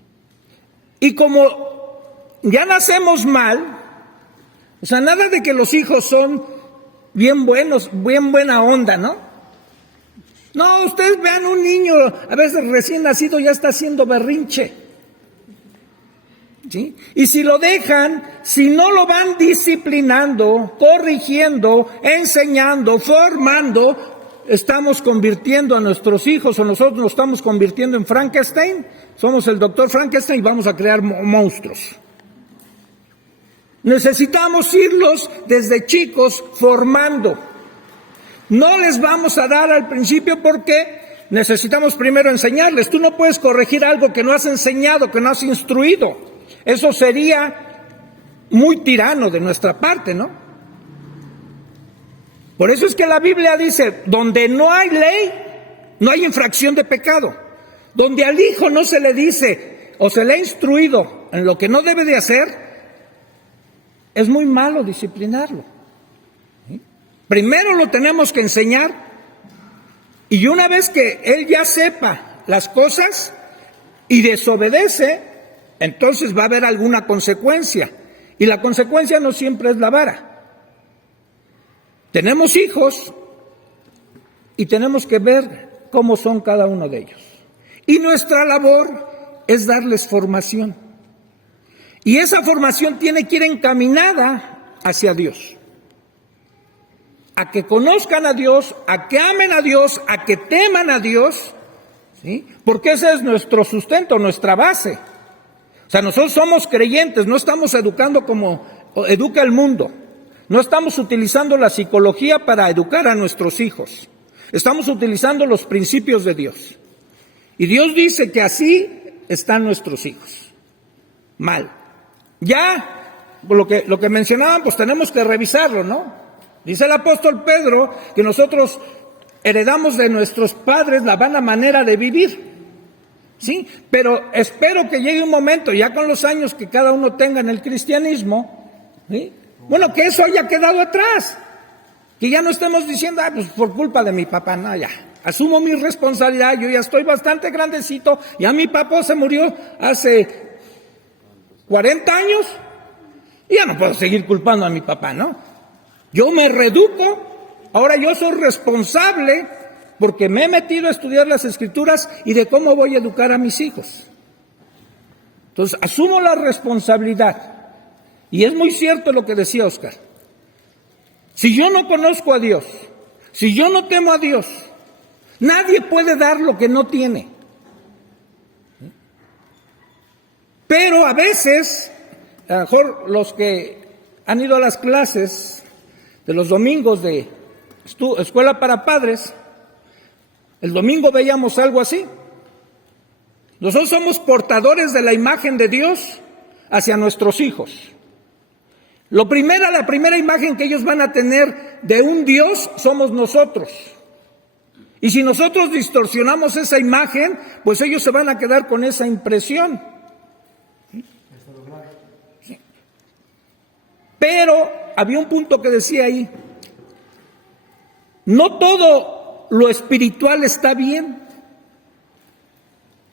Y como ya nacemos mal, o sea, nada de que los hijos son bien buenos, bien buena onda, ¿no? No, ustedes vean un niño, a veces recién nacido ya está haciendo berrinche. ¿Sí? Y si lo dejan, si no lo van disciplinando, corrigiendo, enseñando, formando, estamos convirtiendo a nuestros hijos o nosotros nos estamos convirtiendo en Frankenstein. Somos el doctor Frankenstein y vamos a crear monstruos. Necesitamos irlos desde chicos formando. No les vamos a dar al principio porque necesitamos primero enseñarles. Tú no puedes corregir algo que no has enseñado, que no has instruido. Eso sería muy tirano de nuestra parte, ¿no? Por eso es que la Biblia dice, donde no hay ley, no hay infracción de pecado. Donde al hijo no se le dice o se le ha instruido en lo que no debe de hacer, es muy malo disciplinarlo. ¿Sí? Primero lo tenemos que enseñar y una vez que él ya sepa las cosas y desobedece, entonces va a haber alguna consecuencia. Y la consecuencia no siempre es la vara. Tenemos hijos y tenemos que ver cómo son cada uno de ellos. Y nuestra labor es darles formación. Y esa formación tiene que ir encaminada hacia Dios. A que conozcan a Dios, a que amen a Dios, a que teman a Dios, ¿sí? Porque ese es nuestro sustento, nuestra base. O sea, nosotros somos creyentes, no estamos educando como educa el mundo. No estamos utilizando la psicología para educar a nuestros hijos. Estamos utilizando los principios de Dios. Y Dios dice que así están nuestros hijos. Mal. Ya, lo que mencionaban, pues tenemos que revisarlo, ¿no? Dice el apóstol Pedro que nosotros heredamos de nuestros padres la vana manera de vivir. Sí, pero espero que llegue un momento, ya con los años que cada uno tenga en el cristianismo, ¿sí? Bueno, que eso haya quedado atrás, que ya no estemos diciendo, pues por culpa de mi papá, no, ya, asumo mi responsabilidad, yo ya estoy bastante grandecito, ya mi papá se murió hace 40 años, y ya no puedo seguir culpando a mi papá, ¿no? Yo me reeduco, ahora yo soy responsable porque me he metido a estudiar las Escrituras y de cómo voy a educar a mis hijos. Entonces, asumo la responsabilidad. Y es muy cierto lo que decía Oscar. Si yo no conozco a Dios, si yo no temo a Dios, nadie puede dar lo que no tiene. Pero a veces, a lo mejor los que han ido a las clases de los domingos de escuela para padres, el domingo veíamos algo así. Nosotros somos portadores de la imagen de Dios hacia nuestros hijos. La primera imagen que ellos van a tener de un Dios somos nosotros. Y si nosotros distorsionamos esa imagen, pues ellos se van a quedar con esa impresión. ¿Sí? Pero había un punto que decía ahí, no todo lo espiritual está bien.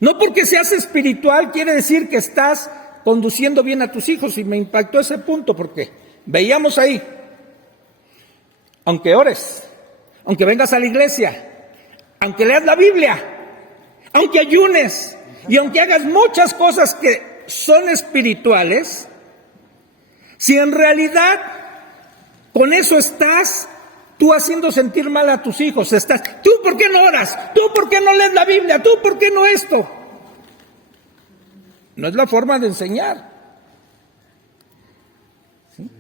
No porque seas espiritual quiere decir que estás conduciendo bien a tus hijos. Y me impactó ese punto porque veíamos ahí, aunque ores, aunque vengas a la iglesia, aunque leas la Biblia, aunque ayunes y aunque hagas muchas cosas que son espirituales, si en realidad con eso estás tú haciendo sentir mal a tus hijos, ¿tú por qué no oras? ¿Tú por qué no lees la Biblia? ¿Tú por qué no esto? No es la forma de enseñar. ¿Sí?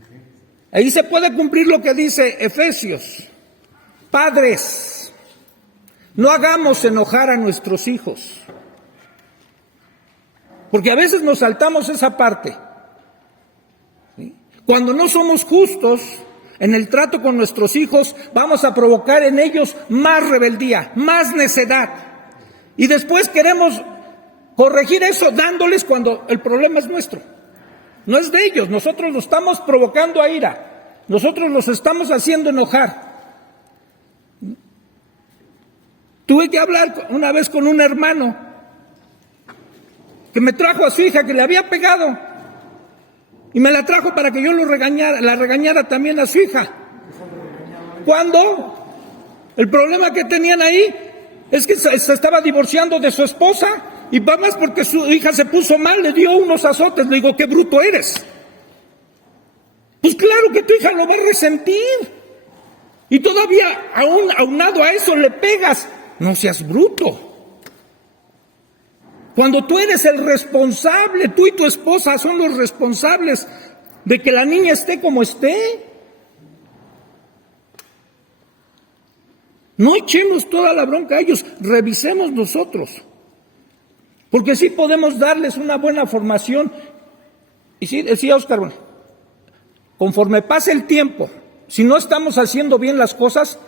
Ahí se puede cumplir lo que dice Efesios. Padres, No hagamos enojar a nuestros hijos. Porque a veces nos saltamos esa parte. ¿Sí? Cuando no somos justos en el trato con nuestros hijos, vamos a provocar en ellos más rebeldía, más necedad. Y después queremos corregir eso dándoles cuando el problema es nuestro. No es de ellos, nosotros lo estamos provocando a ira. Nosotros los estamos haciendo enojar. Tuve que hablar una vez con un hermano que me trajo a su hija que le había pegado y me la trajo para que yo la regañara también a su hija. ¿Cuándo? El problema que tenían ahí es que se estaba divorciando de su esposa y va más porque su hija se puso mal, le dio unos azotes. Le digo, qué bruto eres. Pues claro que tu hija lo va a resentir. Y todavía, aunado a eso, le pegas. No seas bruto. Cuando tú eres el responsable, tú y tu esposa son los responsables de que la niña esté como esté. No echemos toda la bronca a ellos, revisemos nosotros. Porque sí podemos darles una buena formación. Y sí, decía Oscar, bueno, conforme pase el tiempo, si no estamos haciendo bien las cosas,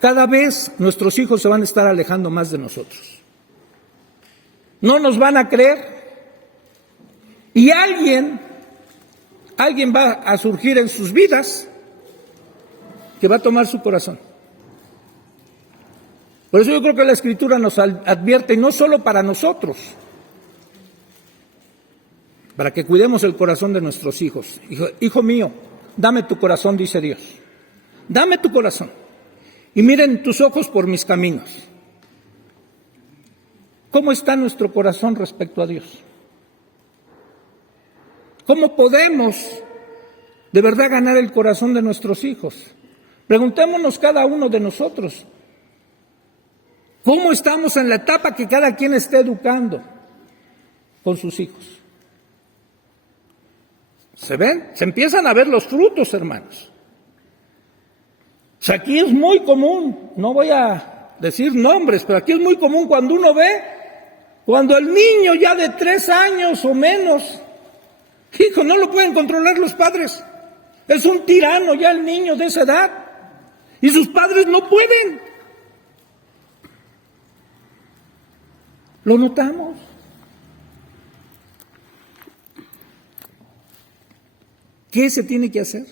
cada vez nuestros hijos se van a estar alejando más de nosotros. No nos van a creer. Y alguien va a surgir en sus vidas que va a tomar su corazón. Por eso yo creo que la Escritura nos advierte, y no solo para nosotros, para que cuidemos el corazón de nuestros hijos. Hijo mío, dame tu corazón, dice Dios. Dame tu corazón. Y miren tus ojos por mis caminos. ¿Cómo está nuestro corazón respecto a Dios? ¿Cómo podemos de verdad ganar el corazón de nuestros hijos? Preguntémonos cada uno de nosotros. ¿Cómo estamos en la etapa que cada quien esté educando con sus hijos? ¿Se ven? Se empiezan a ver los frutos, hermanos. O sea, aquí es muy común, no voy a decir nombres, pero aquí es muy común cuando uno ve, cuando el niño ya de 3 años o menos, hijo, no lo pueden controlar los padres. Es un tirano ya el niño de esa edad. Y sus padres no pueden. Lo notamos. ¿Qué se tiene que hacer?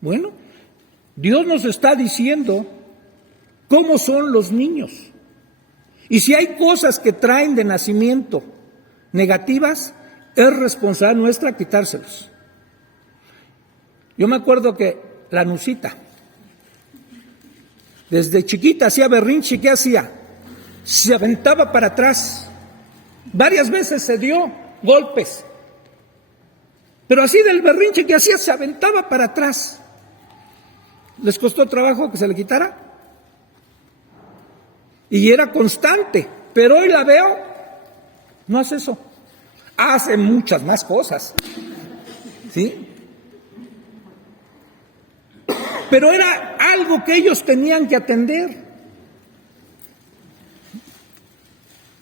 Bueno, Dios nos está diciendo cómo son los niños. Y si hay cosas que traen de nacimiento negativas, es responsabilidad nuestra quitárselos. Yo me acuerdo que la Nusita, desde chiquita hacía berrinche. ¿Qué hacía? Se aventaba para atrás. Varias veces se dio golpes. Pero así del berrinche que hacía, se aventaba para atrás. ¿Les costó trabajo que se le quitara? Y era constante. Pero hoy la veo, no hace eso. Hace muchas más cosas. ¿Sí? Pero era algo que ellos tenían que atender.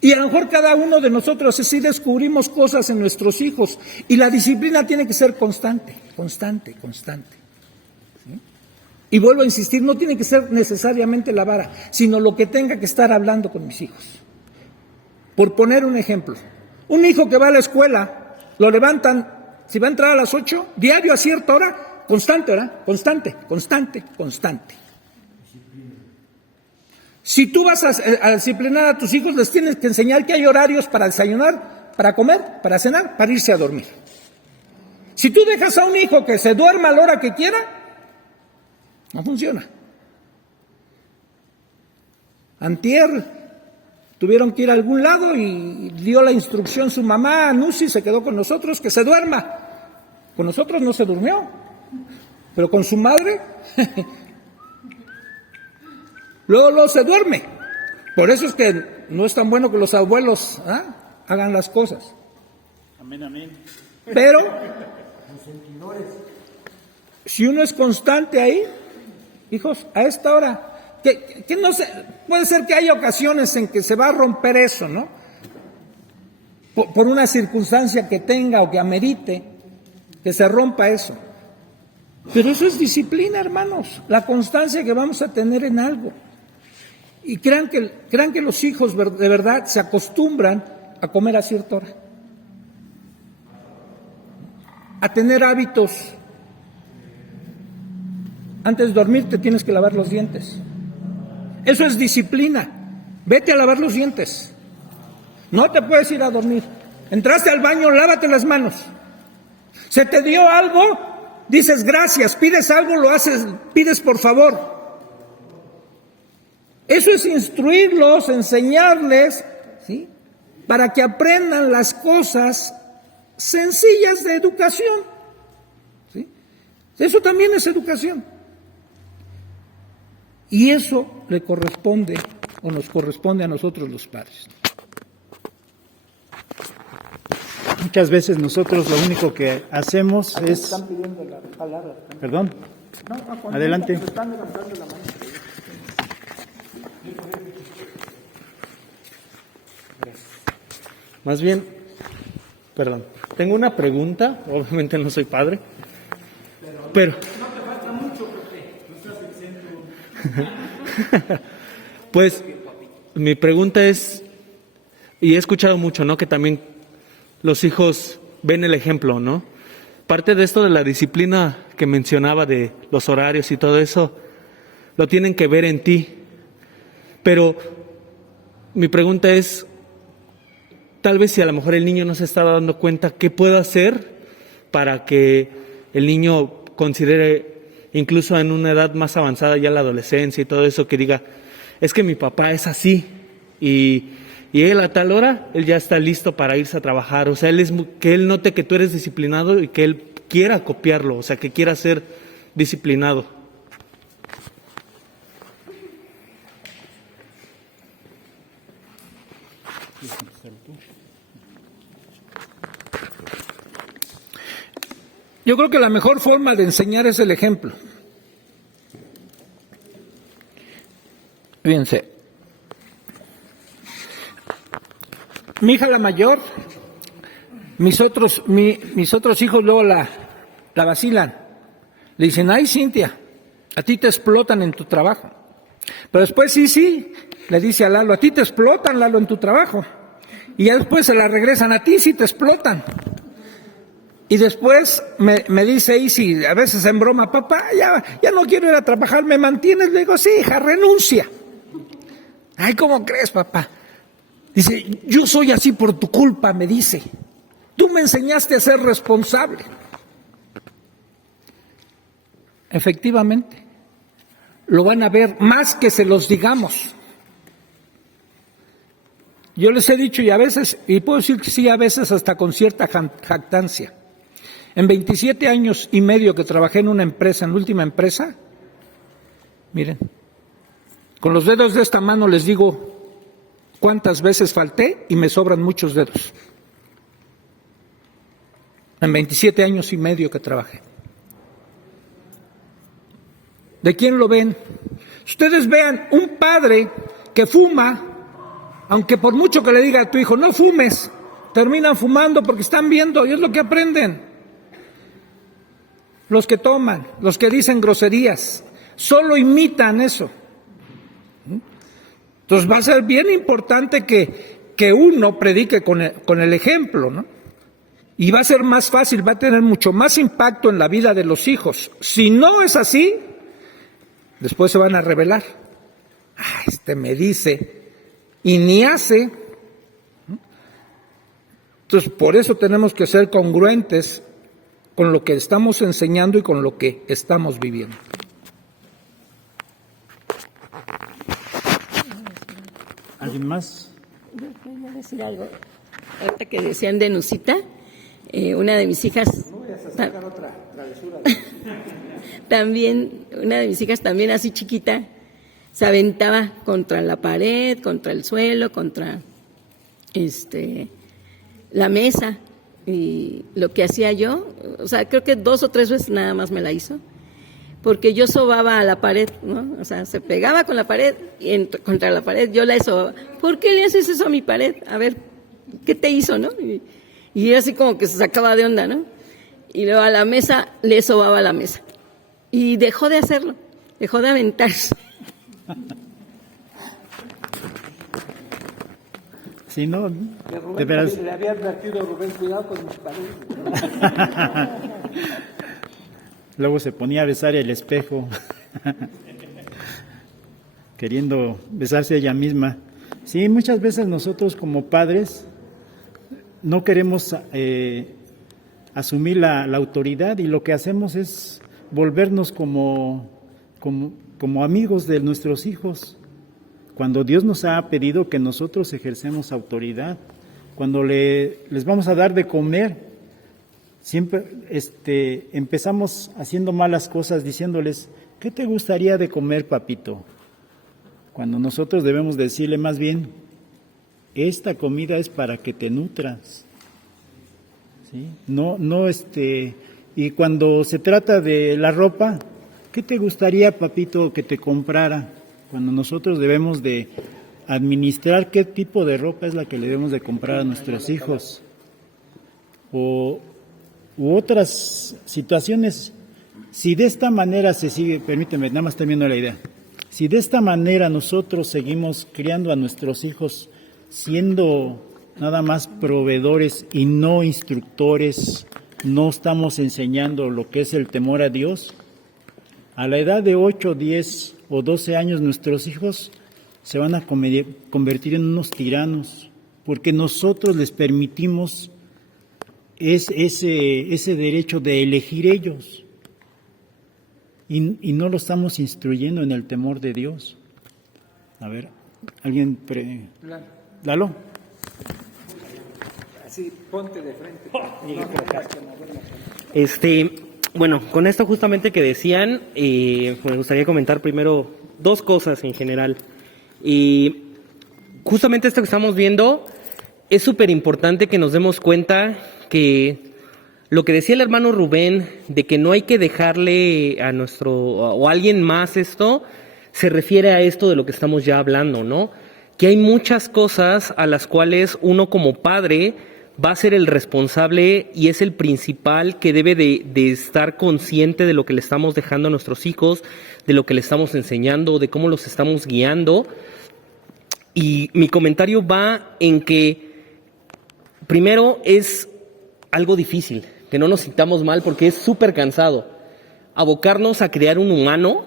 Y a lo mejor cada uno de nosotros así descubrimos cosas en nuestros hijos. Y la disciplina tiene que ser constante. ¿Sí? Y vuelvo a insistir, no tiene que ser necesariamente la vara, sino lo que tenga que estar hablando con mis hijos. Por poner un ejemplo, un hijo que va a la escuela, lo levantan, si va a entrar a las 8, diario a cierta hora, constante, ¿verdad? Constante. Si tú vas a disciplinar a tus hijos, les tienes que enseñar que hay horarios para desayunar, para comer, para cenar, para irse a dormir. Si tú dejas a un hijo que se duerma a la hora que quiera, no funciona. Antier tuvieron que ir a algún lado y dio la instrucción su mamá, Nusi, se quedó con nosotros, que se duerma. Con nosotros no se durmió, pero con su madre... Luego se duerme. Por eso es que no es tan bueno que los abuelos hagan las cosas. Amén. Pero, si uno es constante ahí, hijos, a esta hora, que no se, puede ser que haya ocasiones en que se va a romper eso, ¿no? Por una circunstancia que tenga o que amerite que se rompa eso. Pero eso es disciplina, hermanos, la constancia que vamos a tener en algo. Y crean que los hijos de verdad se acostumbran a comer a cierta hora, a tener hábitos. Antes de dormir te tienes que lavar los dientes. Eso es disciplina. Vete a lavar los dientes. No te puedes ir a dormir. Entraste al baño, lávate las manos. Se te dio algo, dices gracias. Pides algo, lo haces, pides por favor. Eso es instruirlos, enseñarles, ¿sí? Para que aprendan las cosas sencillas de educación, ¿sí? Eso también es educación. Y eso le corresponde o nos corresponde a nosotros los padres. Muchas veces nosotros lo único que hacemos es... Están pidiendo la palabra. Perdón. No, Adelante. están levantando la mano. Más bien, perdón, tengo una pregunta, obviamente no soy padre, pero... No te falta mucho, Pepe, no estás exento. Pues, mi pregunta es, y he escuchado mucho, ¿no?, que también los hijos ven el ejemplo, ¿no? Parte de esto de la disciplina que mencionaba de los horarios y todo eso, lo tienen que ver en ti. Pero mi pregunta es, tal vez si a lo mejor el niño no se está dando cuenta, ¿qué puedo hacer para que el niño considere, incluso en una edad más avanzada, ya la adolescencia y todo eso, que diga, es que mi papá es así y él a tal hora, él ya está listo para irse a trabajar? O sea, que él note que tú eres disciplinado y que él quiera copiarlo, o sea, que quiera ser disciplinado. Yo creo que la mejor forma de enseñar es el ejemplo. Fíjense, mi hija la mayor, mis otros hijos luego la vacilan. Le dicen, ay, Cintia, a ti te explotan en tu trabajo. Pero después sí, le dice a Lalo, a ti te explotan, Lalo, en tu trabajo. Y ya después se la regresan, a ti sí te explotan. Y después me dice Isi, a veces en broma, papá, ya no quiero ir a trabajar, ¿me mantienes? Le digo, sí, hija, renuncia. Ay, ¿cómo crees, papá? Dice, yo soy así por tu culpa, me dice. Tú me enseñaste a ser responsable. Efectivamente, lo van a ver más que se los digamos. Yo les he dicho, y a veces, y puedo decir que sí, a veces hasta con cierta jactancia. En 27 años y medio que trabajé en una empresa, en la última empresa, miren, con los dedos de esta mano les digo cuántas veces falté y me sobran muchos dedos. En 27 años y medio que trabajé. ¿De quién lo ven? Ustedes vean un padre que fuma, aunque por mucho que le diga a tu hijo, no fumes, terminan fumando porque están viendo y es lo que aprenden. Los que toman, los que dicen groserías, solo imitan eso. Entonces va a ser bien importante que uno predique con el ejemplo, ¿no? Y va a ser más fácil, va a tener mucho más impacto en la vida de los hijos. Si no es así, después se van a rebelar. Este me dice y ni hace. Entonces por eso tenemos que ser congruentes con lo que estamos enseñando y con lo que estamos viviendo. ¿Alguien más? Yo quería decir algo. Ahorita que decían de Nusita, una de mis hijas... No voy a sacar otra travesura. También, una de mis hijas también así chiquita, se aventaba contra la pared, contra el suelo, contra la mesa. Y lo que hacía yo, o sea, creo que 2 o 3 veces nada más me la hizo, porque yo sobaba a la pared, ¿no? O sea, se pegaba con la pared y contra la pared yo la sobaba. ¿Por qué le haces eso a mi pared? A ver, ¿qué te hizo, no? Y así como que se sacaba de onda, ¿no? Y luego a la mesa le sobaba la mesa. Y dejó de hacerlo, dejó de aventarse. Si no, de veras. Le había advertido a Rubén, cuidado con mis paredes. Luego se ponía a besar el espejo, queriendo besarse ella misma. Sí, muchas veces nosotros como padres no queremos asumir la autoridad y lo que hacemos es volvernos como amigos de nuestros hijos. Cuando Dios nos ha pedido que nosotros ejercemos autoridad, cuando les vamos a dar de comer, siempre empezamos haciendo malas cosas, diciéndoles, ¿qué te gustaría de comer, papito? Cuando nosotros debemos decirle más bien, esta comida es para que te nutras. ¿Sí? Y cuando se trata de la ropa, ¿qué te gustaría, papito, que te comprara? Cuando nosotros debemos de administrar qué tipo de ropa es la que le debemos de comprar a nuestros hijos. U otras situaciones, si de esta manera se sigue, permíteme, nada más termino la idea, si de esta manera nosotros seguimos criando a nuestros hijos siendo nada más proveedores y no instructores, no estamos enseñando lo que es el temor a Dios, a la edad de 8, 10 o 12 años nuestros hijos se van a convertir en unos tiranos, porque nosotros les permitimos ese derecho de elegir ellos y no lo estamos instruyendo en el temor de Dios. A ver, alguien... Lalo. Así, ponte de frente. Bueno, con esto justamente que decían, me gustaría comentar primero dos cosas en general. Y justamente esto que estamos viendo, es súper importante que nos demos cuenta que lo que decía el hermano Rubén, de que no hay que dejarle a o a alguien más esto, se refiere a esto de lo que estamos ya hablando, ¿no? Que hay muchas cosas a las cuales uno como padre va a ser el responsable y es el principal que debe de estar consciente de lo que le estamos dejando a nuestros hijos, de lo que le estamos enseñando, de cómo los estamos guiando. Y mi comentario va en que, primero, es algo difícil, que no nos sintamos mal porque es súper cansado. Abocarnos a crear un humano,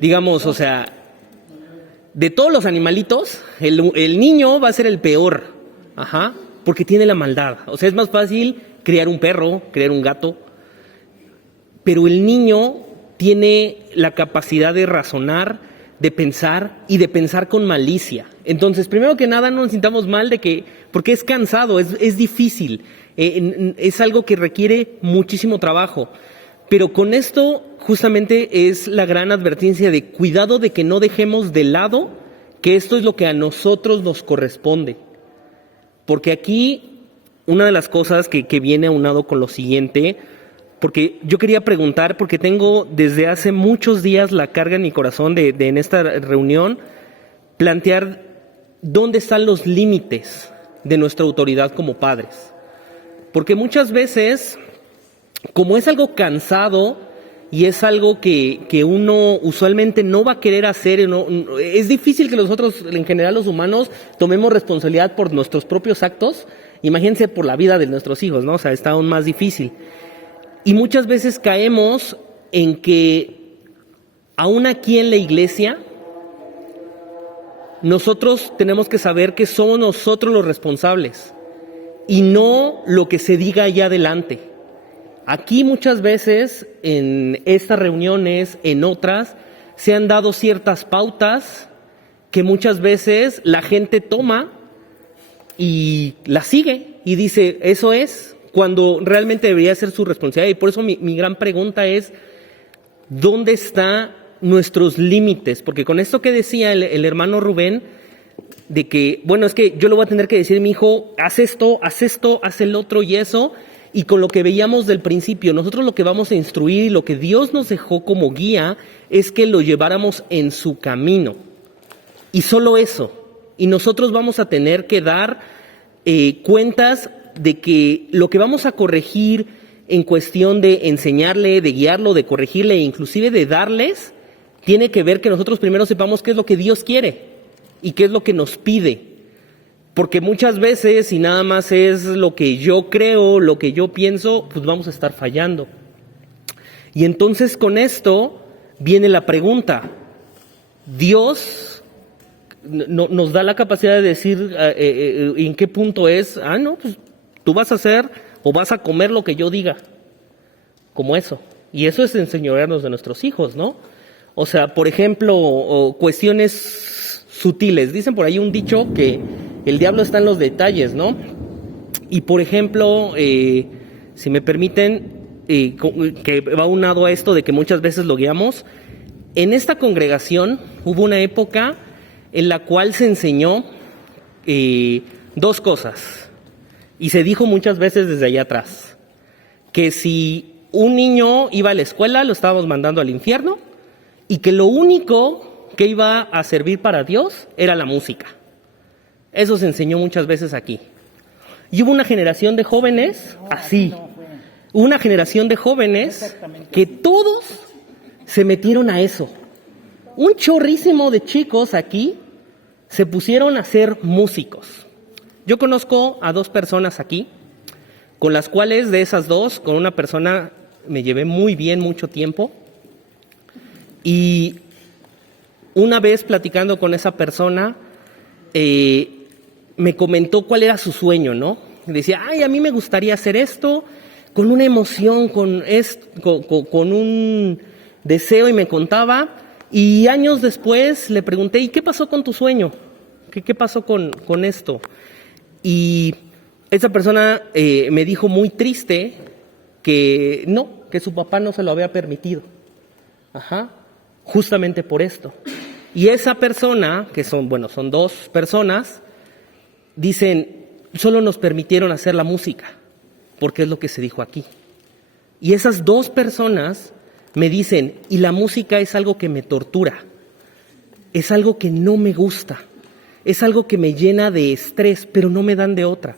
digamos, o sea, de todos los animalitos, el niño va a ser el peor. Ajá, porque tiene la maldad. O sea, es más fácil criar un perro, criar un gato, pero el niño tiene la capacidad de razonar, de pensar y de pensar con malicia. Entonces, primero que nada, no nos sintamos mal porque es cansado, es difícil, es algo que requiere muchísimo trabajo. Pero con esto justamente es la gran advertencia de cuidado de que no dejemos de lado que esto es lo que a nosotros nos corresponde. Porque aquí una de las cosas que viene aunado con lo siguiente, porque yo quería preguntar, porque tengo desde hace muchos días la carga en mi corazón de en esta reunión, plantear dónde están los límites de nuestra autoridad como padres. Porque muchas veces, como es algo cansado y es algo que uno usualmente no va a querer hacer, es difícil que nosotros, en general los humanos, tomemos responsabilidad por nuestros propios actos. Imagínense por la vida de nuestros hijos, ¿no? O sea, está aún más difícil. Y muchas veces caemos en que, aún aquí en la iglesia, nosotros tenemos que saber que somos nosotros los responsables y no lo que se diga allá adelante. Aquí muchas veces, en estas reuniones, en otras, se han dado ciertas pautas que muchas veces la gente toma y las sigue y dice, eso es, cuando realmente debería ser su responsabilidad. Y por eso mi gran pregunta es, ¿dónde están nuestros límites? Porque con esto que decía el hermano Rubén, de que, bueno, es que yo le voy a tener que decir a mi hijo, haz esto, haz el otro y eso, y con lo que veíamos del principio. Nosotros lo que vamos a instruir y lo que Dios nos dejó como guía es que lo lleváramos en su camino. Y solo eso. Y nosotros vamos a tener que dar cuentas de que lo que vamos a corregir en cuestión de enseñarle, de guiarlo, de corregirle e inclusive de darles, tiene que ver que nosotros primero sepamos qué es lo que Dios quiere y qué es lo que nos pide. Porque muchas veces, si nada más es lo que yo creo, lo que yo pienso, pues vamos a estar fallando. Y entonces con esto viene la pregunta. Dios nos da la capacidad de decir en qué punto es, no, pues tú vas a hacer o vas a comer lo que yo diga. Como eso. Y eso es enseñorearnos de nuestros hijos, ¿no? O sea, por ejemplo, cuestiones sutiles. Dicen por ahí un dicho que el diablo está en los detalles, ¿no? Y por ejemplo, si me permiten, que va unado a esto de que muchas veces lo guiamos, en esta congregación hubo una época en la cual se enseñó dos cosas. Y se dijo muchas veces desde allá atrás, que si un niño iba a la escuela, lo estábamos mandando al infierno, y que lo único que iba a servir para Dios era la música. Eso se enseñó muchas veces aquí. Y hubo una generación de jóvenes así. Hubo una generación de jóvenes que todos se metieron a eso. Un chorrísimo de chicos aquí se pusieron a ser músicos. Yo conozco a 2 personas aquí, con las cuales de esas 2, con una persona me llevé muy bien mucho tiempo. Y una vez platicando con esa persona, me comentó cuál era su sueño, ¿no? Decía, a mí me gustaría hacer esto, con una emoción, con un deseo, y me contaba. Y años después le pregunté, ¿y qué pasó con tu sueño? ¿Qué pasó con esto? Y esa persona me dijo muy triste que no, que su papá no se lo había permitido. Justamente por esto. Y esa persona, que son 2 personas, dicen, solo nos permitieron hacer la música, porque es lo que se dijo aquí. Y esas 2 personas me dicen, y la música es algo que me tortura, es algo que no me gusta, es algo que me llena de estrés, pero no me dan de otra.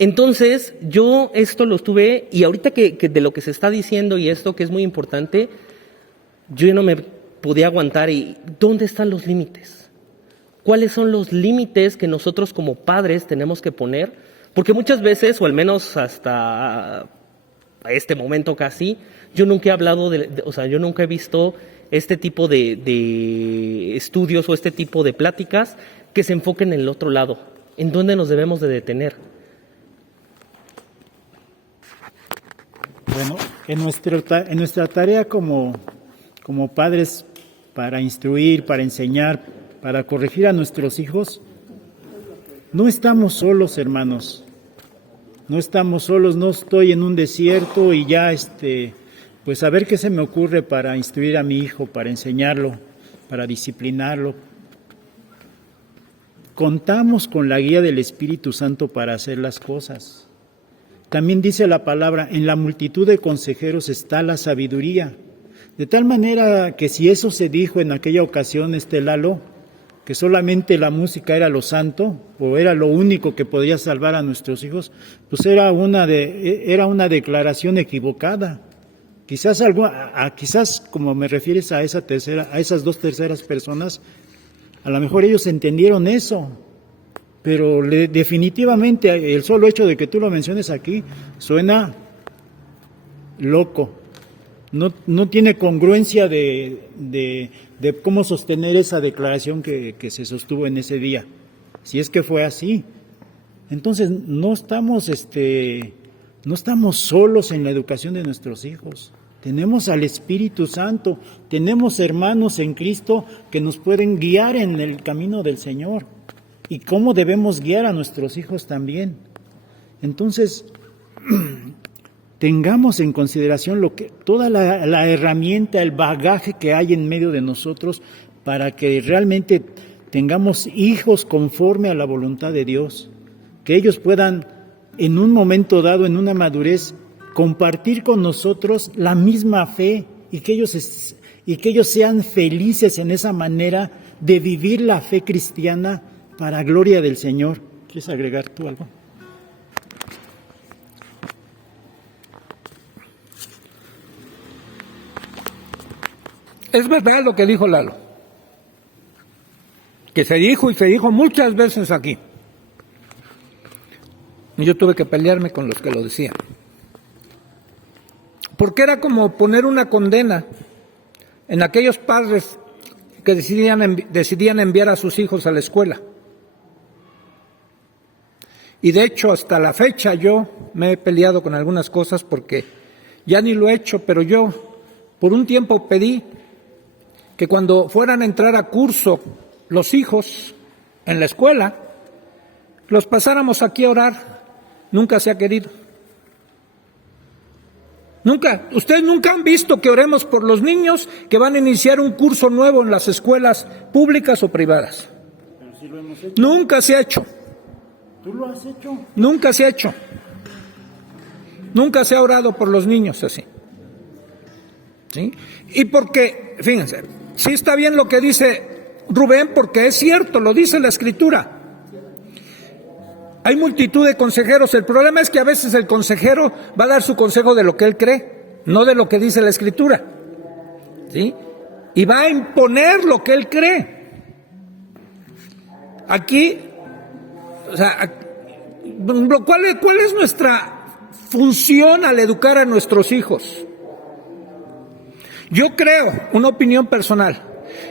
Entonces, yo esto lo estuve, y ahorita que de lo que se está diciendo y esto que es muy importante, yo ya no me podía aguantar. ¿Y dónde están los límites? ¿Cuáles son los límites que nosotros como padres tenemos que poner? Porque muchas veces, o al menos hasta a este momento casi, yo nunca he hablado yo nunca he visto este tipo de estudios o este tipo de pláticas que se enfoquen en el otro lado. ¿En dónde nos debemos de detener? Bueno, en nuestra tarea como padres, para instruir, para enseñar, para corregir a nuestros hijos, no estamos solos, hermanos. No estamos solos, no estoy en un desierto y ya, pues a ver qué se me ocurre para instruir a mi hijo, para enseñarlo, para disciplinarlo. Contamos con la guía del Espíritu Santo para hacer las cosas. También dice la palabra, en la multitud de consejeros está la sabiduría. De tal manera que si eso se dijo en aquella ocasión, Lalo, que solamente la música era lo santo, o era lo único que podía salvar a nuestros hijos, pues era una declaración equivocada. Quizás como me refieres a esas 2 terceras personas, a lo mejor ellos entendieron eso, pero definitivamente el solo hecho de que tú lo menciones aquí suena loco. No tiene congruencia de cómo sostener esa declaración que se sostuvo en ese día, si es que fue así. Entonces no estamos solos en la educación de nuestros hijos. Tenemos al Espíritu Santo, tenemos hermanos en Cristo que nos pueden guiar en el camino del Señor. Y cómo debemos guiar a nuestros hijos también. Entonces, tengamos en consideración toda la herramienta, el bagaje que hay en medio de nosotros para que realmente tengamos hijos conforme a la voluntad de Dios, que ellos puedan en un momento dado, en una madurez, compartir con nosotros la misma fe y que ellos sean felices en esa manera de vivir la fe cristiana para gloria del Señor. ¿Quieres agregar tú algo? Es verdad lo que dijo Lalo, que se dijo y se dijo muchas veces aquí. Y yo tuve que pelearme con los que lo decían. Porque era como poner una condena en aquellos padres que decidían enviar a sus hijos a la escuela. Y de hecho, hasta la fecha yo me he peleado con algunas cosas porque ya ni lo he hecho, pero yo por un tiempo pedí que cuando fueran a entrar a curso los hijos en la escuela, los pasáramos aquí a orar. Nunca se ha querido. Nunca. Ustedes nunca han visto que oremos por los niños que van a iniciar un curso nuevo en las escuelas públicas o privadas. Pero sí lo hemos hecho. Nunca se ha hecho. ¿Tú lo has hecho? Nunca se ha hecho. Nunca se ha orado por los niños así. ¿Sí? Y porque, fíjense, sí está bien lo que dice Rubén, porque es cierto, lo dice la Escritura. Hay multitud de consejeros. El problema es que a veces el consejero va a dar su consejo de lo que él cree, no de lo que dice la Escritura. ¿Sí? Y va a imponer lo que él cree. Aquí, o sea, ¿cuál es nuestra función al educar a nuestros hijos? Yo creo, una opinión personal,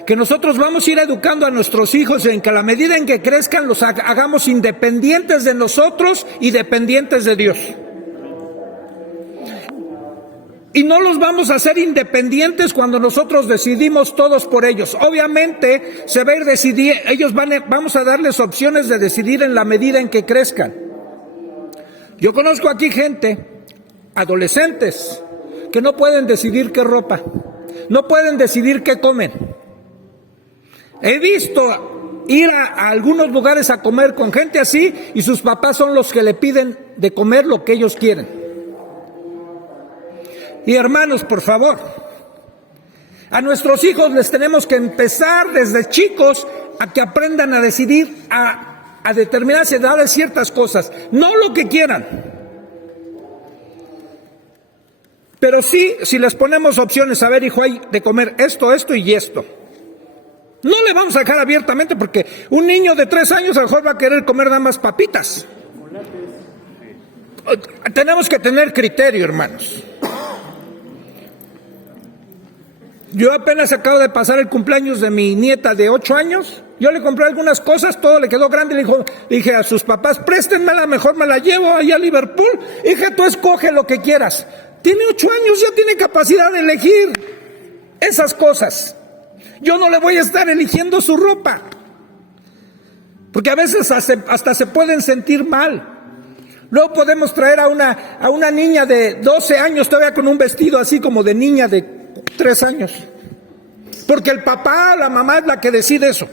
que nosotros vamos a ir educando a nuestros hijos en que a la medida en que crezcan los hagamos independientes de nosotros y dependientes de Dios. Y no los vamos a hacer independientes cuando nosotros decidimos todos por ellos. Obviamente se va a ir decidir, vamos a darles opciones de decidir en la medida en que crezcan. Yo conozco aquí gente, adolescentes, que no pueden decidir qué ropa, no pueden decidir qué comen. He visto ir a algunos lugares a comer con gente así y sus papás son los que le piden de comer lo que ellos quieren. Y hermanos, por favor, a nuestros hijos les tenemos que empezar desde chicos a que aprendan a decidir, a determinadas edades ciertas cosas, no lo que quieran. Pero sí, si les ponemos opciones, a ver, hijo, hay de comer esto, esto y esto. No le vamos a dejar abiertamente porque un niño de 3 años a lo mejor va a querer comer nada más papitas. Tenemos que tener criterio, hermanos. Yo apenas acabo de pasar el cumpleaños de mi nieta de 8 años. Yo le compré algunas cosas, todo le quedó grande. Le dije a sus papás, préstenmela, mejor me la llevo allá a Liverpool. Hija, tú escoge lo que quieras. Tiene 8 años, ya tiene capacidad de elegir esas cosas. Yo no le voy a estar eligiendo su ropa, porque a veces hasta se pueden sentir mal. Luego podemos traer a una niña de 12 años todavía con un vestido así como de niña de 3 años, porque el papá, la mamá es la que decide eso,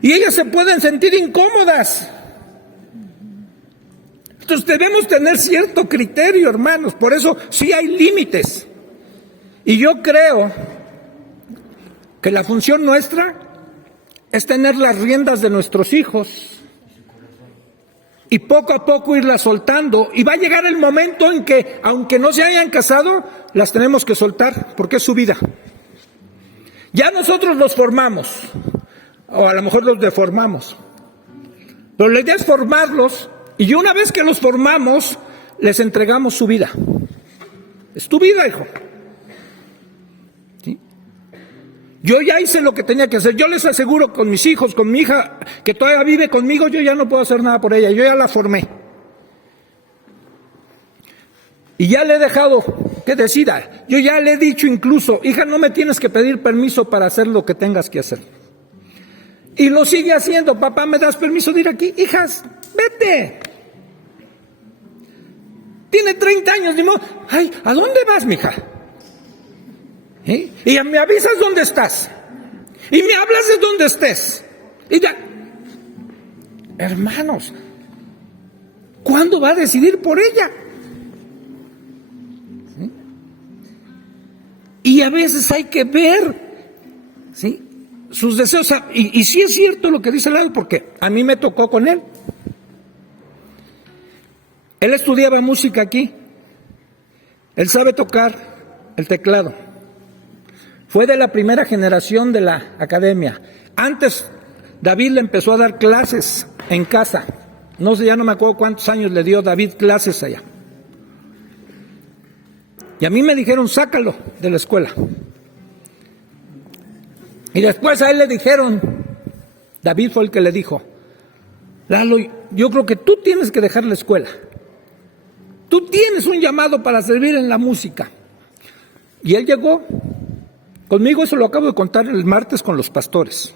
y ellas se pueden sentir incómodas. Entonces debemos tener cierto criterio, hermanos, por eso sí hay límites. Y yo creo que la función nuestra es tener las riendas de nuestros hijos y poco a poco irlas soltando. Y va a llegar el momento en que, aunque no se hayan casado, las tenemos que soltar, porque es su vida. Ya nosotros los formamos, o a lo mejor los deformamos, pero la idea es formarlos, y una vez que los formamos, les entregamos su vida. Es tu vida, hijo. Yo ya hice lo que tenía que hacer. Yo les aseguro con mis hijos, con mi hija que todavía vive conmigo, yo ya no puedo hacer nada por ella. Yo ya la formé. Y ya le he dejado que decida. Yo ya le he dicho incluso, hija, no me tienes que pedir permiso para hacer lo que tengas que hacer. Y lo sigue haciendo. Papá, ¿me das permiso de ir aquí? Hijas, vete. Tiene 30 años, ni modo. Ay, ¿a dónde vas, mija? ¿Eh? Y me avisas dónde estás y me hablas de dónde estés y ya. Hermanos, ¿Cuándo va a decidir por ella? ¿Sí? Y a veces hay que ver, ¿sí?, sus deseos. Y sí es cierto lo que dice Lalo, porque a mí me tocó con él. Él estudiaba música aquí. Él sabe tocar el teclado. Fue de la primera generación de la academia. Antes, David le empezó a dar clases en casa. No sé, ya no me acuerdo cuántos años le dio David clases allá. Y a mí me dijeron, sácalo de la escuela. Y después a él le dijeron, David fue el que le dijo, Lalo, yo creo que tú tienes que dejar la escuela. Tú tienes un llamado para servir en la música. Y él llegó conmigo, eso lo acabo de contar el martes con los pastores.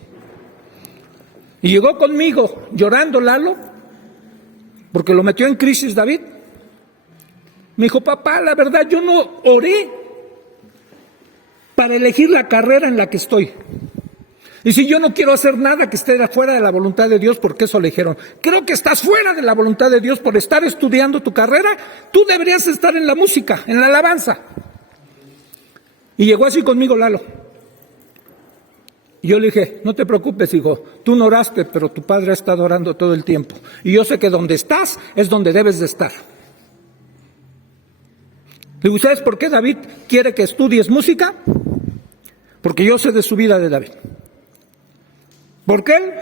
Y llegó conmigo llorando Lalo, porque lo metió en crisis David. Me dijo, papá, la verdad yo no oré para elegir la carrera en la que estoy. Y si yo no quiero hacer nada que esté fuera de la voluntad de Dios, porque eso le dijeron, creo que estás fuera de la voluntad de Dios por estar estudiando tu carrera, tú deberías estar en la música, en la alabanza. Y llegó así conmigo Lalo. Y yo le dije, no te preocupes, hijo, tú no oraste, pero tu padre ha estado orando todo el tiempo. Y yo sé que donde estás es donde debes de estar. Le digo, ¿sabes por qué David quiere que estudies música? Porque yo sé de su vida de David. Porque él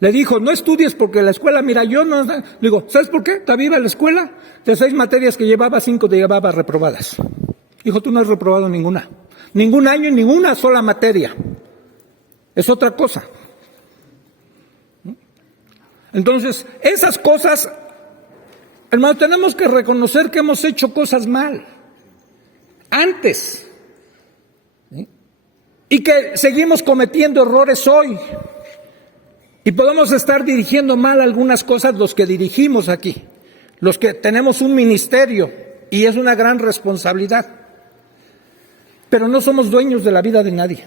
le dijo, no estudies porque la escuela, mira, yo no... Le digo, ¿sabes por qué? David iba a la escuela, de 6 materias que llevaba, 5 te llevaba reprobadas. Dijo, tú no has reprobado ninguna. Ningún año y ninguna sola materia. Es otra cosa. Entonces, esas cosas, hermano, tenemos que reconocer que hemos hecho cosas mal. Antes. ¿Sí? Y que seguimos cometiendo errores hoy. Y podemos estar dirigiendo mal algunas cosas los que dirigimos aquí. Los que tenemos un ministerio. Y es una gran responsabilidad. Pero no somos dueños de la vida de nadie.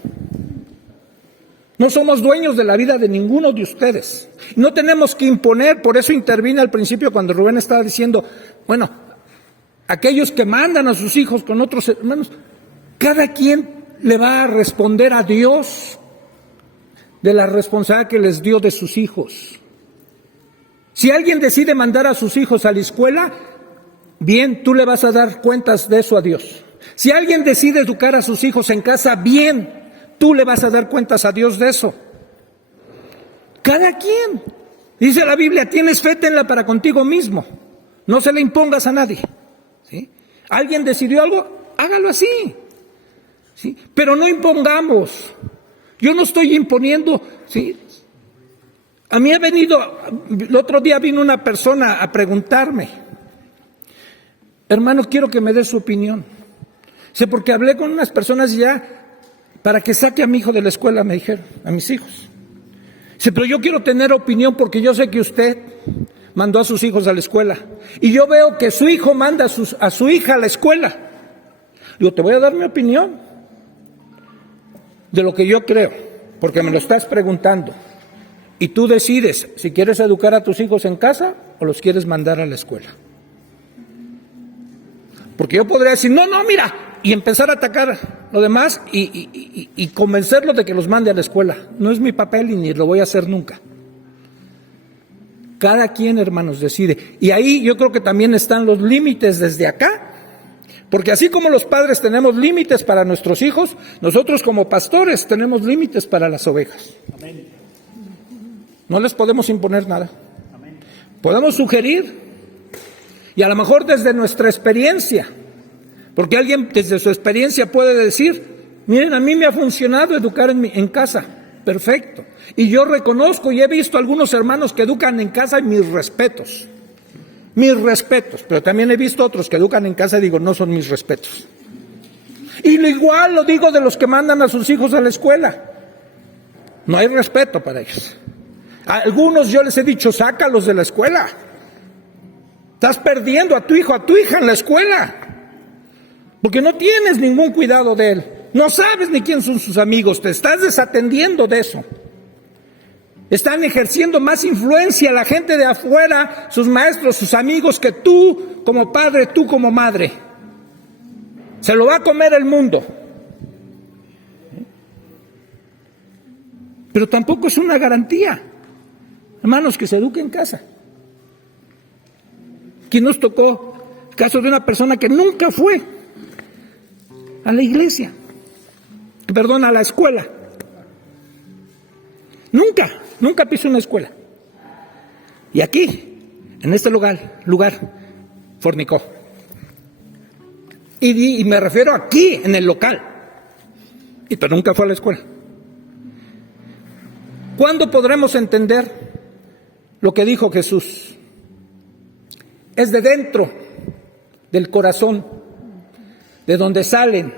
No somos dueños de la vida de ninguno de ustedes. No tenemos que imponer, por eso intervine al principio cuando Rubén estaba diciendo, bueno, aquellos que mandan a sus hijos con otros hermanos, cada quien le va a responder a Dios de la responsabilidad que les dio de sus hijos. Si alguien decide mandar a sus hijos a la escuela, bien, tú le vas a dar cuentas de eso a Dios. Si alguien decide educar a sus hijos en casa, bien, tú le vas a dar cuentas a Dios de eso. Cada quien. Dice la Biblia, tienes fe, tenla para contigo mismo. No se le impongas a nadie. ¿Sí? ¿Alguien decidió algo? Hágalo así. ¿Sí? Pero no impongamos. Yo no estoy imponiendo. ¿Sí? A mí el otro día vino una persona a preguntarme, hermano, quiero que me dé su opinión. Sé, porque hablé con unas personas ya para que saque a mi hijo de la escuela, me dijeron, a mis hijos. Dice, pero yo quiero tener opinión porque yo sé que usted mandó a sus hijos a la escuela. Y yo veo que su hijo manda a su hija a la escuela. Digo, te voy a dar mi opinión de lo que yo creo, porque me lo estás preguntando. Y tú decides si quieres educar a tus hijos en casa o los quieres mandar a la escuela. Porque yo podría decir, no, mira, y empezar a atacar lo demás y convencerlos de que los mande a la escuela. No es mi papel y ni lo voy a hacer nunca. Cada quien, hermanos, decide. Y ahí yo creo que también están los límites desde acá. Porque así como los padres tenemos límites para nuestros hijos, nosotros como pastores tenemos límites para las ovejas. Amén. No les podemos imponer nada. Amén. Podemos sugerir. Y a lo mejor desde nuestra experiencia, porque alguien desde su experiencia puede decir, miren, a mí me ha funcionado educar en casa, perfecto. Y yo reconozco y he visto algunos hermanos que educan en casa y mis respetos, pero también he visto otros que educan en casa y digo, no son mis respetos. Y lo igual lo digo de los que mandan a sus hijos a la escuela, no hay respeto para ellos. A algunos yo les he dicho, sácalos de la escuela. Estás perdiendo a tu hijo, a tu hija en la escuela, porque no tienes ningún cuidado de él. No sabes ni quién son sus amigos, te estás desatendiendo de eso. Están ejerciendo más influencia la gente de afuera, sus maestros, sus amigos, que tú como padre, tú como madre. Se lo va a comer el mundo. Pero tampoco es una garantía, hermanos, que se eduque en casa. Aquí nos tocó el caso de una persona que nunca fue a la iglesia, a la escuela. Nunca pisó una escuela. Y aquí, en este lugar, fornicó. Y me refiero aquí, en el local. Pero nunca fue a la escuela. ¿Cuándo podremos entender lo que dijo Jesús? Es de dentro del corazón, de donde salen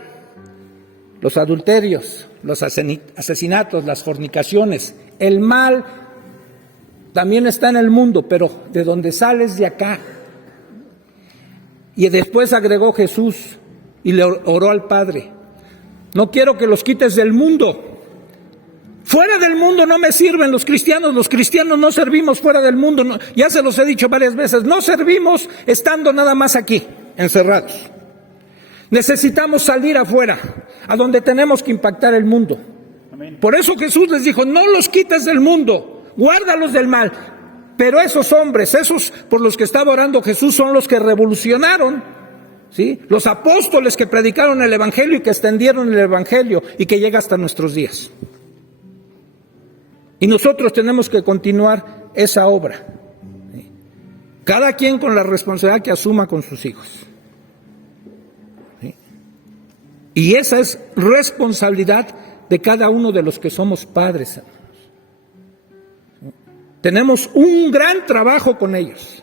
los adulterios, los asesinatos, las fornicaciones. El mal también está en el mundo, pero de donde sales de acá. Y después agregó Jesús y le oró al Padre: no quiero que los quites del mundo. Fuera del mundo no me sirven los cristianos no servimos fuera del mundo, no, ya se los he dicho varias veces, no servimos estando nada más aquí, encerrados. Necesitamos salir afuera, a donde tenemos que impactar el mundo. Amén. Por eso Jesús les dijo: no los quites del mundo, guárdalos del mal. Pero esos hombres, esos por los que estaba orando Jesús, son los que revolucionaron, ¿sí? Los apóstoles que predicaron el Evangelio y que extendieron el Evangelio y que llega hasta nuestros días. Y nosotros tenemos que continuar esa obra, ¿sí? Cada quien con la responsabilidad que asuma con sus hijos, ¿sí? Y esa es responsabilidad de cada uno de los que somos padres, hermanos. ¿Sí? Tenemos un gran trabajo con ellos.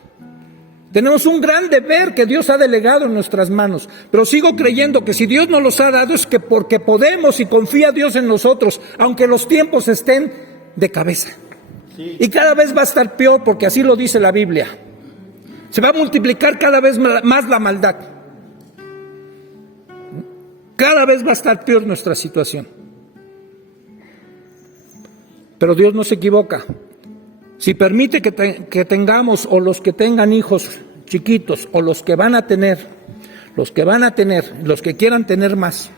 Tenemos un gran deber que Dios ha delegado en nuestras manos, pero sigo creyendo que si Dios nos los ha dado es que porque podemos y confía Dios en nosotros, aunque los tiempos estén de cabeza. Sí. Y cada vez va a estar peor, porque así lo dice la Biblia. Se va a multiplicar cada vez más la maldad. Cada vez va a estar peor nuestra situación. Pero Dios no se equivoca. Si permite que tengamos, o los que tengan hijos chiquitos, o los que van a tener, los que quieran tener más,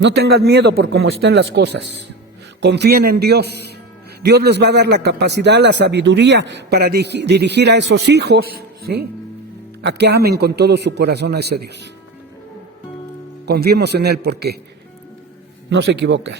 no tengan miedo por cómo estén las cosas. Confíen en Dios. Dios les va a dar la capacidad, la sabiduría para dirigir a esos hijos, ¿sí?, a que amen con todo su corazón a ese Dios. Confiemos en Él porque no se equivoca.